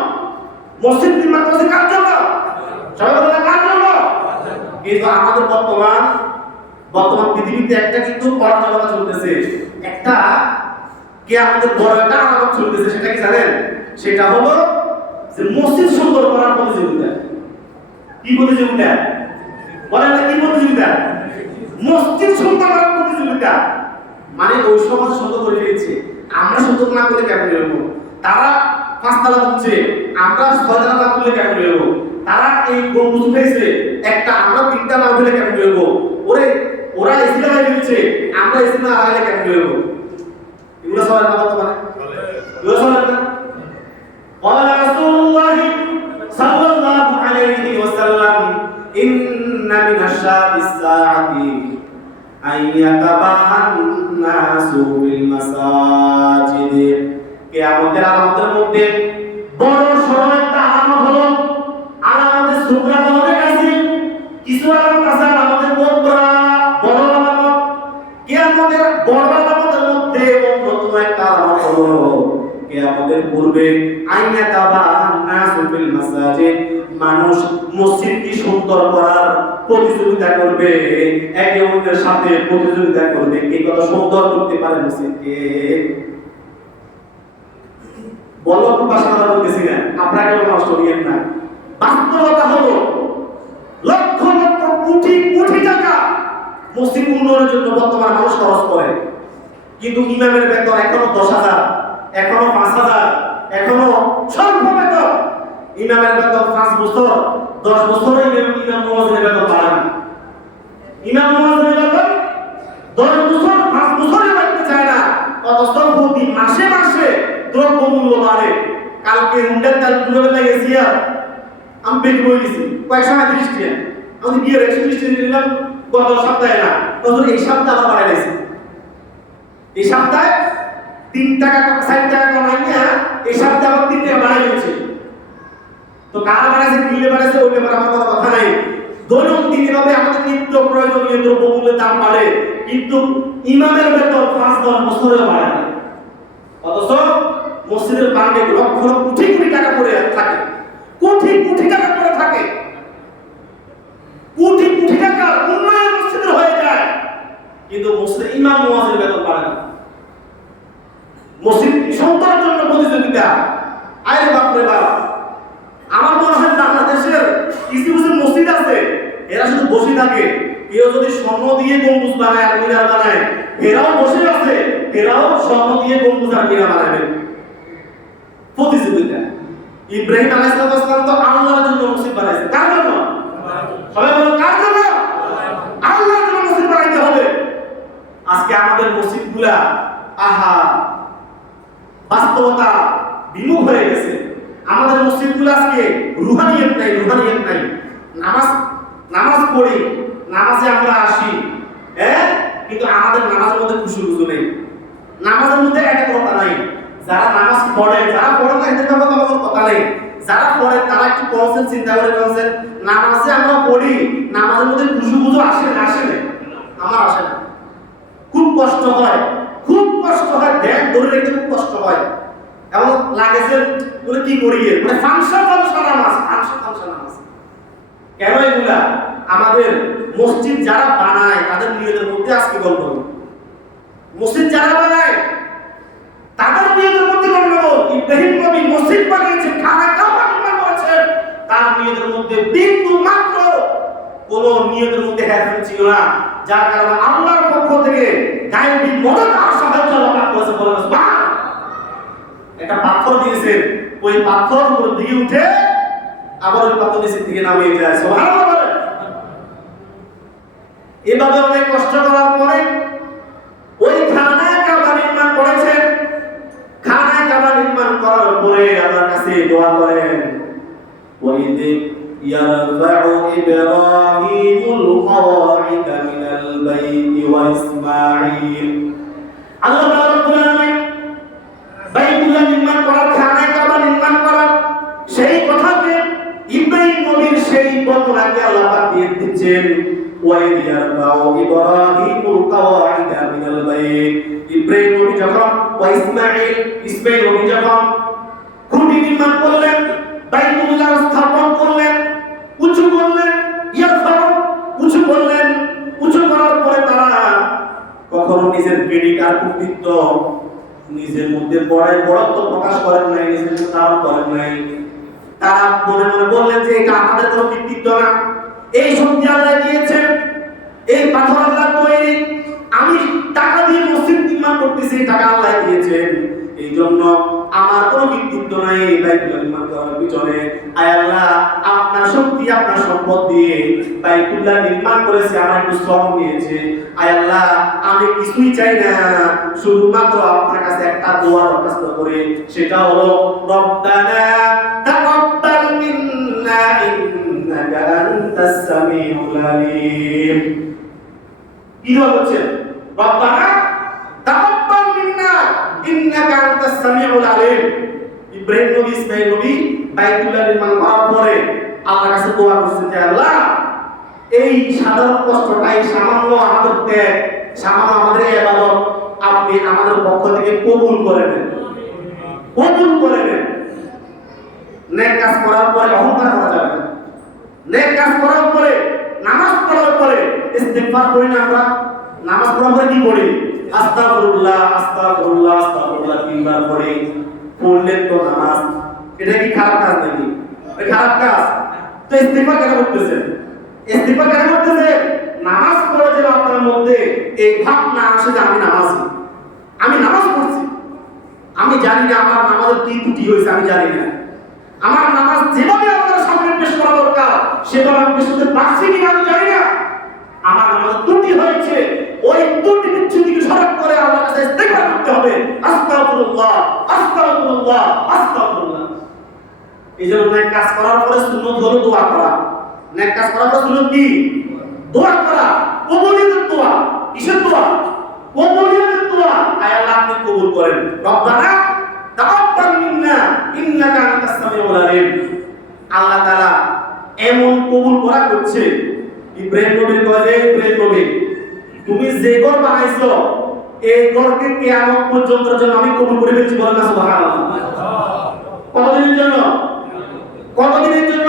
মসজিদ নির্মাণ করেছেন কার জন্য? সবাই বলেন কার জন্য? কিন্তু আমাদের বর্তমান পৃথিবীতে একটা কিন্তু পরাজয়তা চলতেছে, একটা কিয়ামতের বড় একটা আলামত চলতেছে। সেটা কি জানেন? সেটা হলো যে মসজিদ সুন্দর করার প্রতিযোগিতা। কি প্রতিযোগিতা? বলেন না কি প্রতিযোগিতা? মসজিদ সুন্দর করার প্রতিযোগিতা। মানে ওই সমাজ সুন্দর করে ফেলছে, আমরা সুন্দর না করলে কেমন হবো? তারা 5 তালা তুলছে, আমরা 6 তালা না তুললে কেমন হবো? তারা এই গম্বুজ উঠেছে একটা, আমরা 3টা না উঠলে কেমন হবো? ওরা এসি লাগাই ফেলছে, আমরা এসি না লাগাইলে কেমন হবো? এগুলো সবাই না বলতে পারে? এগুলো সবাই না? قال رسول الله صلى الله عليه وسلم إن من أشراط الساعة أن يتباهى الناس بالمساجد। কিয়ামতের আলামতের মধ্যে বড় সড় একটা আলামত হলো, আলামতের সুগরা আমাদের কাছে কিছু আলামত আছে, আলামতের বড় আলামত। কিয়ামতের বড় আলামতের মধ্যে অন্যতম একটা আলামত হলো কিয়ামতের পূর্বে আইয়া তাবাহান নাসু ফিল মাসাজিদ, মানুষ মসজিদকে সুন্দর করার প্রতিযোগিতা করবে, একে অন্যের সাথে প্রতিযোগিতা করবে কে কত সুন্দর করতে পারে মসজিদকে। বললাম ভাষা কথা বলতেছি না, আপনারা কেউ নষ্ট করিয়েন না। বাস্তবতা হলো লক্ষ লক্ষ কোটি কোটি টাকা মসজিদ উন্নয়নের জন্য বর্তমান মানুষ খরচ করে, কিন্তু ইমামের বেতন এখনো 10,000, এখনো 5,000, এখনো স্বল্প বেতন। ইমামের বেতন 5 বছর 10 বছর ইমাম মুয়াজ্জিনের বেতন বাড়ে না। ইমাম মুয়াজ্জিনের বেতন 10 বছর 5 বছরে বাড়তে চায় না, অথচ প্রতি মাসে মাসে দ্রব্যমূল্য বাড়ে। কালকে হুন্ডার তেল ডুবে গেছি, আমি বেশি বই গেছি কয়েক সময় 30 টাকা, আমি বিয়ের 130 টাকা নিলাম গত সপ্তাহে, না অথচ এই সপ্তাহে আবার বাড়াই গেছে। এই সপ্তাহে 3 টাকা 4 টাকা কমাই নিয়ে এই সপ্তাহে আবার 3 টাকা বাড়াই গেছে। তো কার বাড়াইছে কিলে বাড়াইছে ওই ব্যাপারে আমার কোনো কথা নাই। দৈনন্দিন ভাবে আমাদের নিত্য প্রয়োজনীয় দ্রব্যমূল্যের দাম বাড়ে, কিন্তু ইমামের বেতন 5-10 বছরেও বাড়ে না। অথচ মসজিদের বান্ডে লক্ষ লক্ষ কোটি কোটি টাকা পড়ে থাকে, কোটি কোটি টাকা পড়ে থাকে, কোটি কোটি টাকা উন্নয়ন মসজিদের হয়ে যায়, কিন্তু মসজিদের ইমাম মুয়াজ্জিনের বেতন বাড়ে না। মসজিদ সন্তানের জন্য প্রতিযোগিতা। আরে বাপ রে বাপ, আমার মনে হয় বাংলাদেশের কিছু কিছু মসজিদ আছে এরা শুধু বসে থাকে, কেউ যদি স্বর্ণ দিয়ে গম্বুজ বানায় আর মিনার বানায়, এরাও বসে আছে, এরাও স্বর্ণ দিয়ে গম্বুজ আর মিনার বানাবে। প্রতিযোগিতা। ইব্রাহিম আলাইহিস সালাম তো আল্লাহর জন্য মসজিদ বানাইছে, কার জন্য? সবাই বলো কার জন্য? আল্লাহর জন্য মসজিদ বানাইতে হবে। আজকে আমাদের মসজিদগুলা আহা বাস্তবতা বিমুখ হয়ে গেছে। আমাদের মসজিদগুলো আজকে রুহানিয়ত নাই। নামাজ পড়ি, নামাজে আমরা আসি, কিন্তু আমাদের নামাজের মধ্যে খুশি নেই, নামাজের মধ্যে একাগ্রতা নাই। যারা নামাজ পড়ে, যারা পড়ে না এদের ব্যাপারে আমার কোনো কথা নেই, যারা পড়ে তারা একটু কনসেপ্ট চিন্তা করে কনসেপ্ট নামাজে আমরা পড়ি, নামাজের মধ্যে খুশু আসে না? আসে না? আমার আসে না, খুব কষ্ট হয়, খুব কষ্ট হয়, ব্যাগ ধরে রেখে খুব কষ্ট হয়, এবং লাগে যে বলে কি করি মানে ফাংশন নামাজ, ফাংশন নামাজ। কেন এগুলা? আমাদের মসজিদ যারা বানায় তাদের নিয়তের মধ্যে আজকে গল্প, মসজিদ যারা বানায় তাদের নিয়তের মধ্যে গন্ডগোল। ইব্রাহিম নবী মসজিদ বানিয়েছেন, খানা কাবা নির্মাণ করেছেন, তার নিয়তের মধ্যে বিন্দু মাত্র কোন নিয়তের মধ্যে হেরফের ছিল না, যার কারণে আল্লাহর পক্ষ থেকে গায়েবী মদত আর সাহায্য লাভ করেছে। বলেন সুবহানাল্লাহ। একটা পাথর দিয়েছেন, ওই পাথর উপর দিকে উঠে আবার ওই পাথর নিচের দিকে নামিয়ে যায়। সুবহানাল্লাহ বলেন। এভাবে অনেক কষ্ট করার পরে ওই খানায় কাবা নির্মাণ করেছেন। খানায় কাবা নির্মাণ করার পরে আল্লাহর কাছে দোয়া করেন, وَإِذْ يَرْفَعُ إِبْرَاهِيمُ الْقَوَاعِدَ مِنَ الْبَيْتِ وَإِسْمَاعِيلُ। আল্লাহ রাব্বুল আলামিন বাইতুল্লাহ নির্মাণ করার, খানায় কাবা নির্মাণ করার সেই কথাকে ইব্রাহিম নবীর সেই বর্ণনাকে আল্লাহ পাক দিয়ে দিচ্ছেন। وَإِذْ يَرْفَعُ إِبْرَاهِيمُ الْقَوَاعِدَ مِنَ الْبَيْتِ। ইব্রাহিম নবী যখন ইসমাঈল নবী যখন খুঁটি নির্মাণ করলেন, বাইতুল্লাহ স্থাপন করলেন, উঁচু করলেন, উঁচু করলেন, উঁচু করার পরে তারা কখনো নিজের ক্রেডিট আর কর্তৃত্ব নিজের মধ্যে বড়ত্ব প্রকাশ করেন নাই, নিজের ধারণ করেন নাই। তারা মনে মনে বললেন যে এটা আমাদের কোনো কৃতিত্ব না, এই শক্তি আল্লাহ দিয়েছেন, এই পাথর আল্লাহ তৈরি, আমি টাকা দিয়ে মসজিদ নির্মাণ করতেছি, টাকা আল্লাহ দিয়েছেন, এই জন্য আমার কোনো কৃতিত্ব নাই বাইতুল্লাহ নির্মাণ করার পিছনে। আয় আল্লাহ, আপনার শক্তি আপনার সম্পদ দিয়ে বাইতুল্লাহ নির্মাণ করেছে, আমার একটু শ্রম দিয়েছে। আয় আল্লাহ, আমি কিছুই চাই না, শুধুমাত্র আপনার কাছে একটা দোয়া দরখাস্ত করে, সেটা হলো রব্বানা তাকাব্বাল মিন্না ইন্নাকা আনতাস সামিউল আলিম। কি হচ্ছে? রব্বানা তাকাব্বাল মিন্না ইন্নাকা আনতাস সামিউল আলিম। ইব্রাহিম নবী, ইসমাঈল নবী বাইতুল্লাহ নির্মাণ করার পরে আল্লাহর কাছে দোয়া করছেন যে আল্লাহ, এই সাধারণ কষ্টটাই, সামান্য আমাদের ত্যাগ, সামান্য আমাদের ইবাদত আপনি আমাদের পক্ষ থেকে কবুল করে নেন, কবুল করে নেন। নেক কাজ করার পরে অহংকার করা যাবে না। নেক কাজ করার পরে, নামাজ পড়ার পরে ইস্তিগফার করি না আমরা? নামাজ পড়ার পরে কি করি? আস্তাগফিরুল্লাহ আস্তাগফিরুল্লাহ আস্তাগফিরুল্লাহ তিনবার পড়ে পড়লেন তো নামাজ। এটা কি খারাপ কাজ নাকি? খারাপ কাজ। তো ইস্তিগফার কেন করতেছেন? ইস্তিগফার কেন করতেছেন? নামাজ পড়ে যেন আপনার মধ্যে এই ভাব না আসে যে আমি নামাজ পড়ছি, আমি জানি না আমার নামাজের কি ত্রুটি হয়েছে, আমি জানি না আমার নামাজ যেভাবে আল্লাহর সামনে পেশ করা দরকার সেভাবে আমি পেশ করতে পারছি কিনা আমি জানি না, আমার নামাজ ত্রুটি হয়েছে, ওই ত্রুটি বিচ্ছুতিকে সরাব করে আল্লাহর কাছে ইস্তিগফার করতে হবে। আস্তাগফিরুল্লাহ আস্তাগফিরুল্লাহ আস্তাগফিরুল্লাহ। এই জন্য নেক কাজ করার পরে সুন্নাত হলো দোয়া করা। নেক কাজ করার পরে সুন্নাত কি? দোয়া করা, কবুলিয়তের দোয়া। কিসের দোয়া? কবুলিয়তের দোয়া। আয় আল্লাহ, আপনি কবুল করেন। রব্বানা তাকাব্বাল মিন্না ইন্নাকা আনতাস সামিউল আলিম। আল্লাহ তাআলা এমন কবুল করা করছে। ইব্রাহিম নবীর কয়ে, ইব্রাহিম নবী, তুমি যে ঘর বানাইছো এই ঘরকে কিয়ামত পর্যন্তের জন্য আমি কবুল করে ফেলছি। বলেন না সুবহানাল্লাহ। কতদিনের জন্য? কতদিনের জন্য?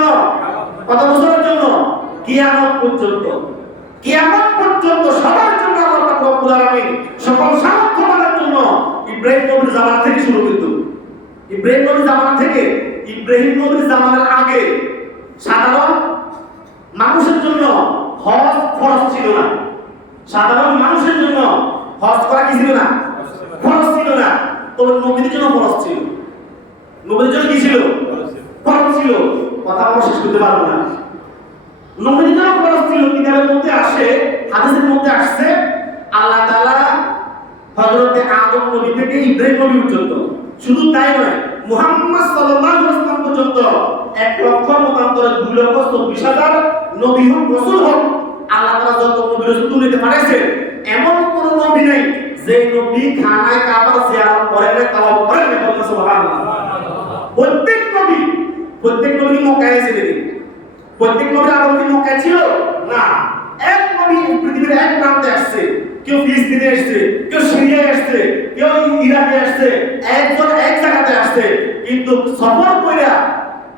কত বছরের জন্য? কিয়ামত পর্যন্ত। কিয়ামত পর্যন্ত সবার জন্য আল্লাহ পাক রব্বুল আলামিন সকল সামর্থ্যবানের জন্য ইব্রাহিম নবীর জামানা থেকে শুরু কিন্তু। ইব্রাহিম নবীর জামানা থেকে, ইব্রাহিম নবীর জামানার আগে সাধারণ মানুষের জন্য হজ ফরজ ছিল না। সাধারণ মানুষের জন্য হজ করা কি ছিল না? ফরজ ছিল না। তবে নবীদের জন্য ফরজ ছিল। নবীদের জন্য কি ছিল? ফরজ ছিল। কথা আমরা শেষ করতে পারবো না। নবীদের জন্য ফরজ ছিল। কিতাবের মধ্যে আসে, হাদিসের মধ্যে আসছে, আল্লাহ তাআলা হযরতে আদম নবী থেকে ইব্রাহিম নবী পর্যন্ত, শুধু তাই নয়, মুহাম্মদ সাল্লাল্লাহু আলাইহি ওয়াসাল্লাম পর্যন্ত 1,24,000 নবী হোক রাসূল হোক, আল্লাহ তাআলা যত নবী রাসূল দুনিয়াতে পাঠাইছেন এমন কোন নবী নেই যে নবী খানায় কাবার জিয়ারত করেন না, তাওয়াফ করেন না, বলেন সুবহানাল্লাহ। প্রত্যেক নবী মক্কায় ছিলেন। প্রত্যেক নবী আদম কি মক্কায় ছিল না। এক নবী পৃথিবীর এক প্রান্তে আসছে, কেউ ফিলিস্তিনে আসছে, কেউ সিরিয়ায় আসছে, কেউ ইরাকে আসছে, একজন এক জায়গাতে আসছে, কিন্তু সফর কইরা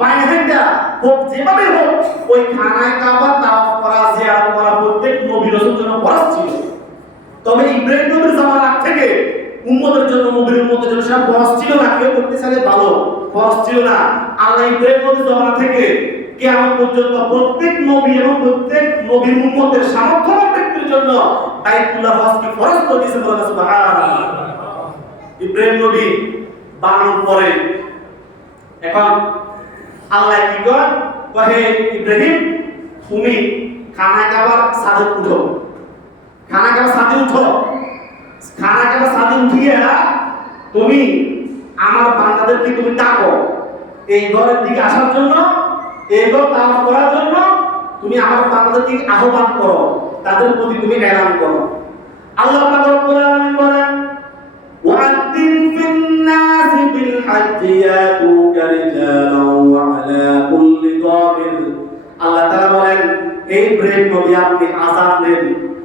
বাইরেটা হোক যেভাবে হোক ওই খানায় কাবা তাওয়াফ করা জিয়ারত করা প্রত্যেক নবী রাসূলের জন্য ফরজ ছিল। তবে ইব্রাহিম নবীর জামানা থেকে উম্মতের জন্য, নবীর উম্মতের জন্য সেটা ফরজ ছিল না। কেউ করতে চাইলে ভালো, ফরজ ছিল না। আল্লাহ ইব্রাহিম নবীর জামানা থেকে কিয়ামত পর্যন্ত প্রত্যেক নবী এবং প্রত্যেক নবীর উম্মতের সামর্থ্যবান ব্যক্তির জন্য বাইতুল্লাহ হজকে ফরজ করে দিয়েছেন, বলেন সুবহানাল্লাহ। ইব্রাহিম নবী বানানোর পরে এখন আল্লাহ কি কহে, ইব্রাহিম তুমি খানায় কাবার ছাদে উঠো, খানায় কাবার ছাদে উঠো, খানায় কাবার ছাদে উঠিয়া তুমি আমার বান্দাদেরকে তুমি ডাকো এই ঘরের দিকে আসার জন্য, এই ঘর তাওয়াফ করার জন্য। তুমি আমার বান্দাদেরকে আহ্বান করো, তাদের প্রতি তুমি এলান করো। আল্লাহ পাক রব্বুল আলামিন বলেন, ওয়া'আদ্দিন ফিন নাসি বিল হাজ্জি ইয়াতুকা রিজালান ওয়া আলা কুল্লি দামির। আল্লাহ তাআলা বলেন, এই ইব্রাহিম নবী আপনি আযান দেন।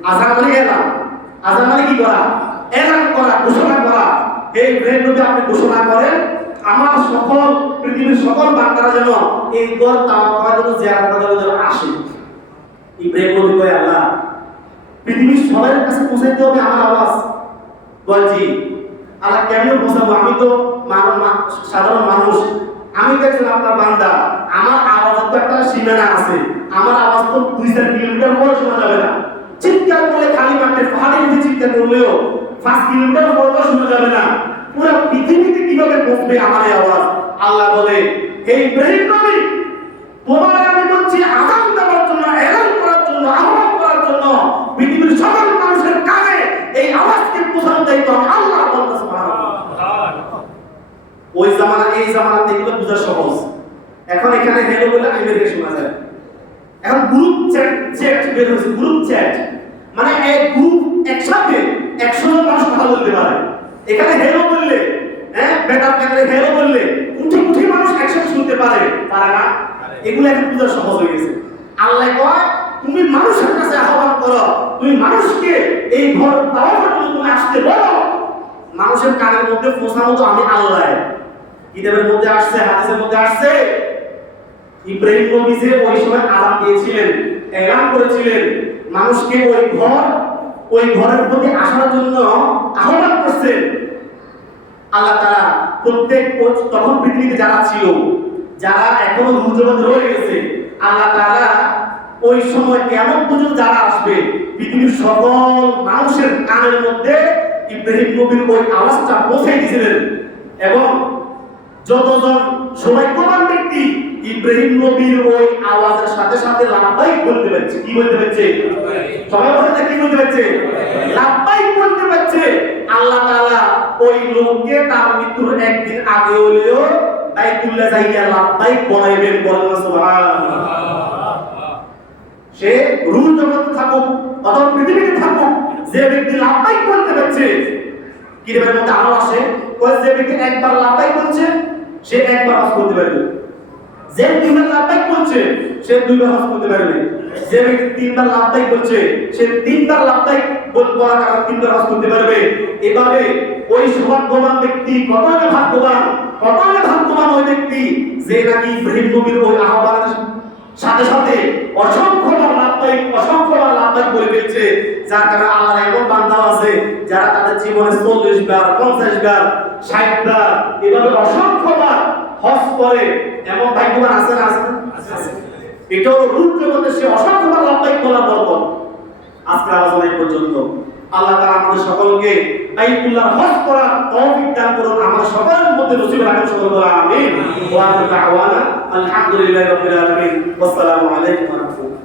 আযান মানে এলান, আযান মানে কি করা? এলান করা, ঘোষণা করা। এই ইব্রাহিম নবী আপনি ঘোষণা করেন আমার সকল পৃথিবীর সকল বান্দারা যেন এই ঘর তাওয়াফ করার জন্য, জিয়ারত করার জন্য আসে। ইব্রাহিম নবী কয়, আল্লাহ পৃথিবীর সবার কাছে পৌঁছাইতে হবে আমার আওয়াজ। বলছি আল্লাহ কেমন পৌঁছাবো? আমি তো সাধারণ মানুষ, আমি তো একজন আপনার বান্দা। আমার আওয়াজের তো একটা সীমানা আছে। আমার আওয়াজ তো 2-4 কিলোমিটার পরে শোনা যাবে না। চিৎকার করলে খালি মাঠে পাহাড়ের মধ্যে চিৎকার করলেও 5 কিলোমিটার পরেও শোনা যাবে না। পুরো পৃথিবীতে কিভাবে পৌঁছবে আমার এই আওয়াজ? আল্লাহ বলে, হে ইব্রাহিম নবী তোমার আমি বলছি আযান দেওয়ার জন্য, এলান করার জন্য, আহ্বান করার জন্য, পৃথিবীর সকল মানুষের কানে এই আওয়াজকে পৌঁছানোর দায়িত্ব আল্লাহ। ওই জামানা এই জামানাতে এগুলো বোঝা সহজ। এখন এখানে হেলো বলে আমেরিকা শোনা যায়। এখন গ্রুপ চ্যাট বের হয়েছে, গ্রুপ চ্যাট মানে এক গ্রুপ একসাথে 100 জন মানুষ কথা বলতে পারে। এখানে হেলো বললে, বেটার ক্যামেরা হেলো বললে কোটি মানুষ একসাথে শুনতে পারে না? এগুলো এখন বোঝা সহজ হয়ে গেছে। আল্লাহ কয়, তুমি মানুষের কাছে আহ্বান করো, তুমি মানুষকে এই ঘর তাওয়াফের জন্য তুমি আসতে বলো। মানুষের কানের মধ্যে পৌঁছানো তো আমি আল্লাহ। কিতাবের মধ্যে আসছে, হাদিসের মধ্যে আসছে, ইব্রাহিম নবী যে ওই সময় আযান দিয়েছিলেন, এলান করেছিলেন, মানুষকে ওই ঘরের প্রতি আসার জন্য আহ্বান করছেন। আল্লাহ তাআলা প্রত্যেক তখন পৃথিবীতে যারা ছিল, যারা এখনো রূহ জগতে রয়ে গেছে, আল্লাহ তাআলা ওই সময় কেমন পর্যন্ত যারা আসবে পৃথিবীর সকল মানুষের কানের মধ্যে ইব্রাহিম নবীর ওই আওয়াজটা পৌঁছে দিয়েছিলেন। এবং যতজন সৌভাগ্যবান ব্যক্তি ইব্রাহিম নবীর ওই আওয়াজের সাথে সাথে লাব্বাইক বলতে পারছে। কি বলতে পারছে? সবাই বলতে কি বলতে পারছে? লাব্বাইক বলতে পারছে। আল্লাহ তাআলা ওই লোককে তার মৃত্যুর একদিন আগে হলেও বাইতুল্লাহ যাইয়া লাব্বাইক বলাইবেন, বলেন সুবহানাল্লাহ। সে রূহ জগতে থাকুক অথবা পৃথিবীতে থাকুক, যে ব্যক্তি লাব্বাইক বলতে পারছে, কিতাবের মধ্যে আরো আসে, যে ব্যক্তি একবার লাব্বাইক বলছে সে একবার হজ করতে পারবে, যে 3বার লাব্বাইক বলছে সে 2বার হজ করতে পারবে, যে ব্যক্তি 3বার লাব্বাইক বলছে সে 3বার লাব্বাইক বলার কারণে 3বার হজ করতে পারবে। এভাবে ওই সৌভাগ্যবান ব্যক্তি কতটা ভাগ্যবান ওই ব্যক্তি যে নাকি ইব্রাহিম নবীর ওই আহ্বানের সাথে সাথে অসংখ্যবার লাভদায়ক বলে ফেলছে। যার কারণে আল্লাহর এমন বান্দা আছে যারা তাদের জীবনে 40 বার 50 বার 60 বার এভাবে অসংখ্যবার হজ করে। এমন ভাগ্যবান আছে না? আছে। এটাও রূপ জগতে সে অসংখ্যবার লাভদায়ক বলা বরকত। আজকের আলোচনা এই পর্যন্ত। আল্লাহ তাআলা আমাদের সকলকে বাইতুল্লাহ হজ করার তৌফিক দান করুন, আমাদের সকলের মধ্যে নসিব রাখুন। সকল বলা আমিন। ওয়া আখিরু দাওয়ানা আলহামদুলিল্লাহি রাব্বিল আলামিন। ওয়াসসালামু আলাইকুম ওয়া রাহমাতুল্লাহ।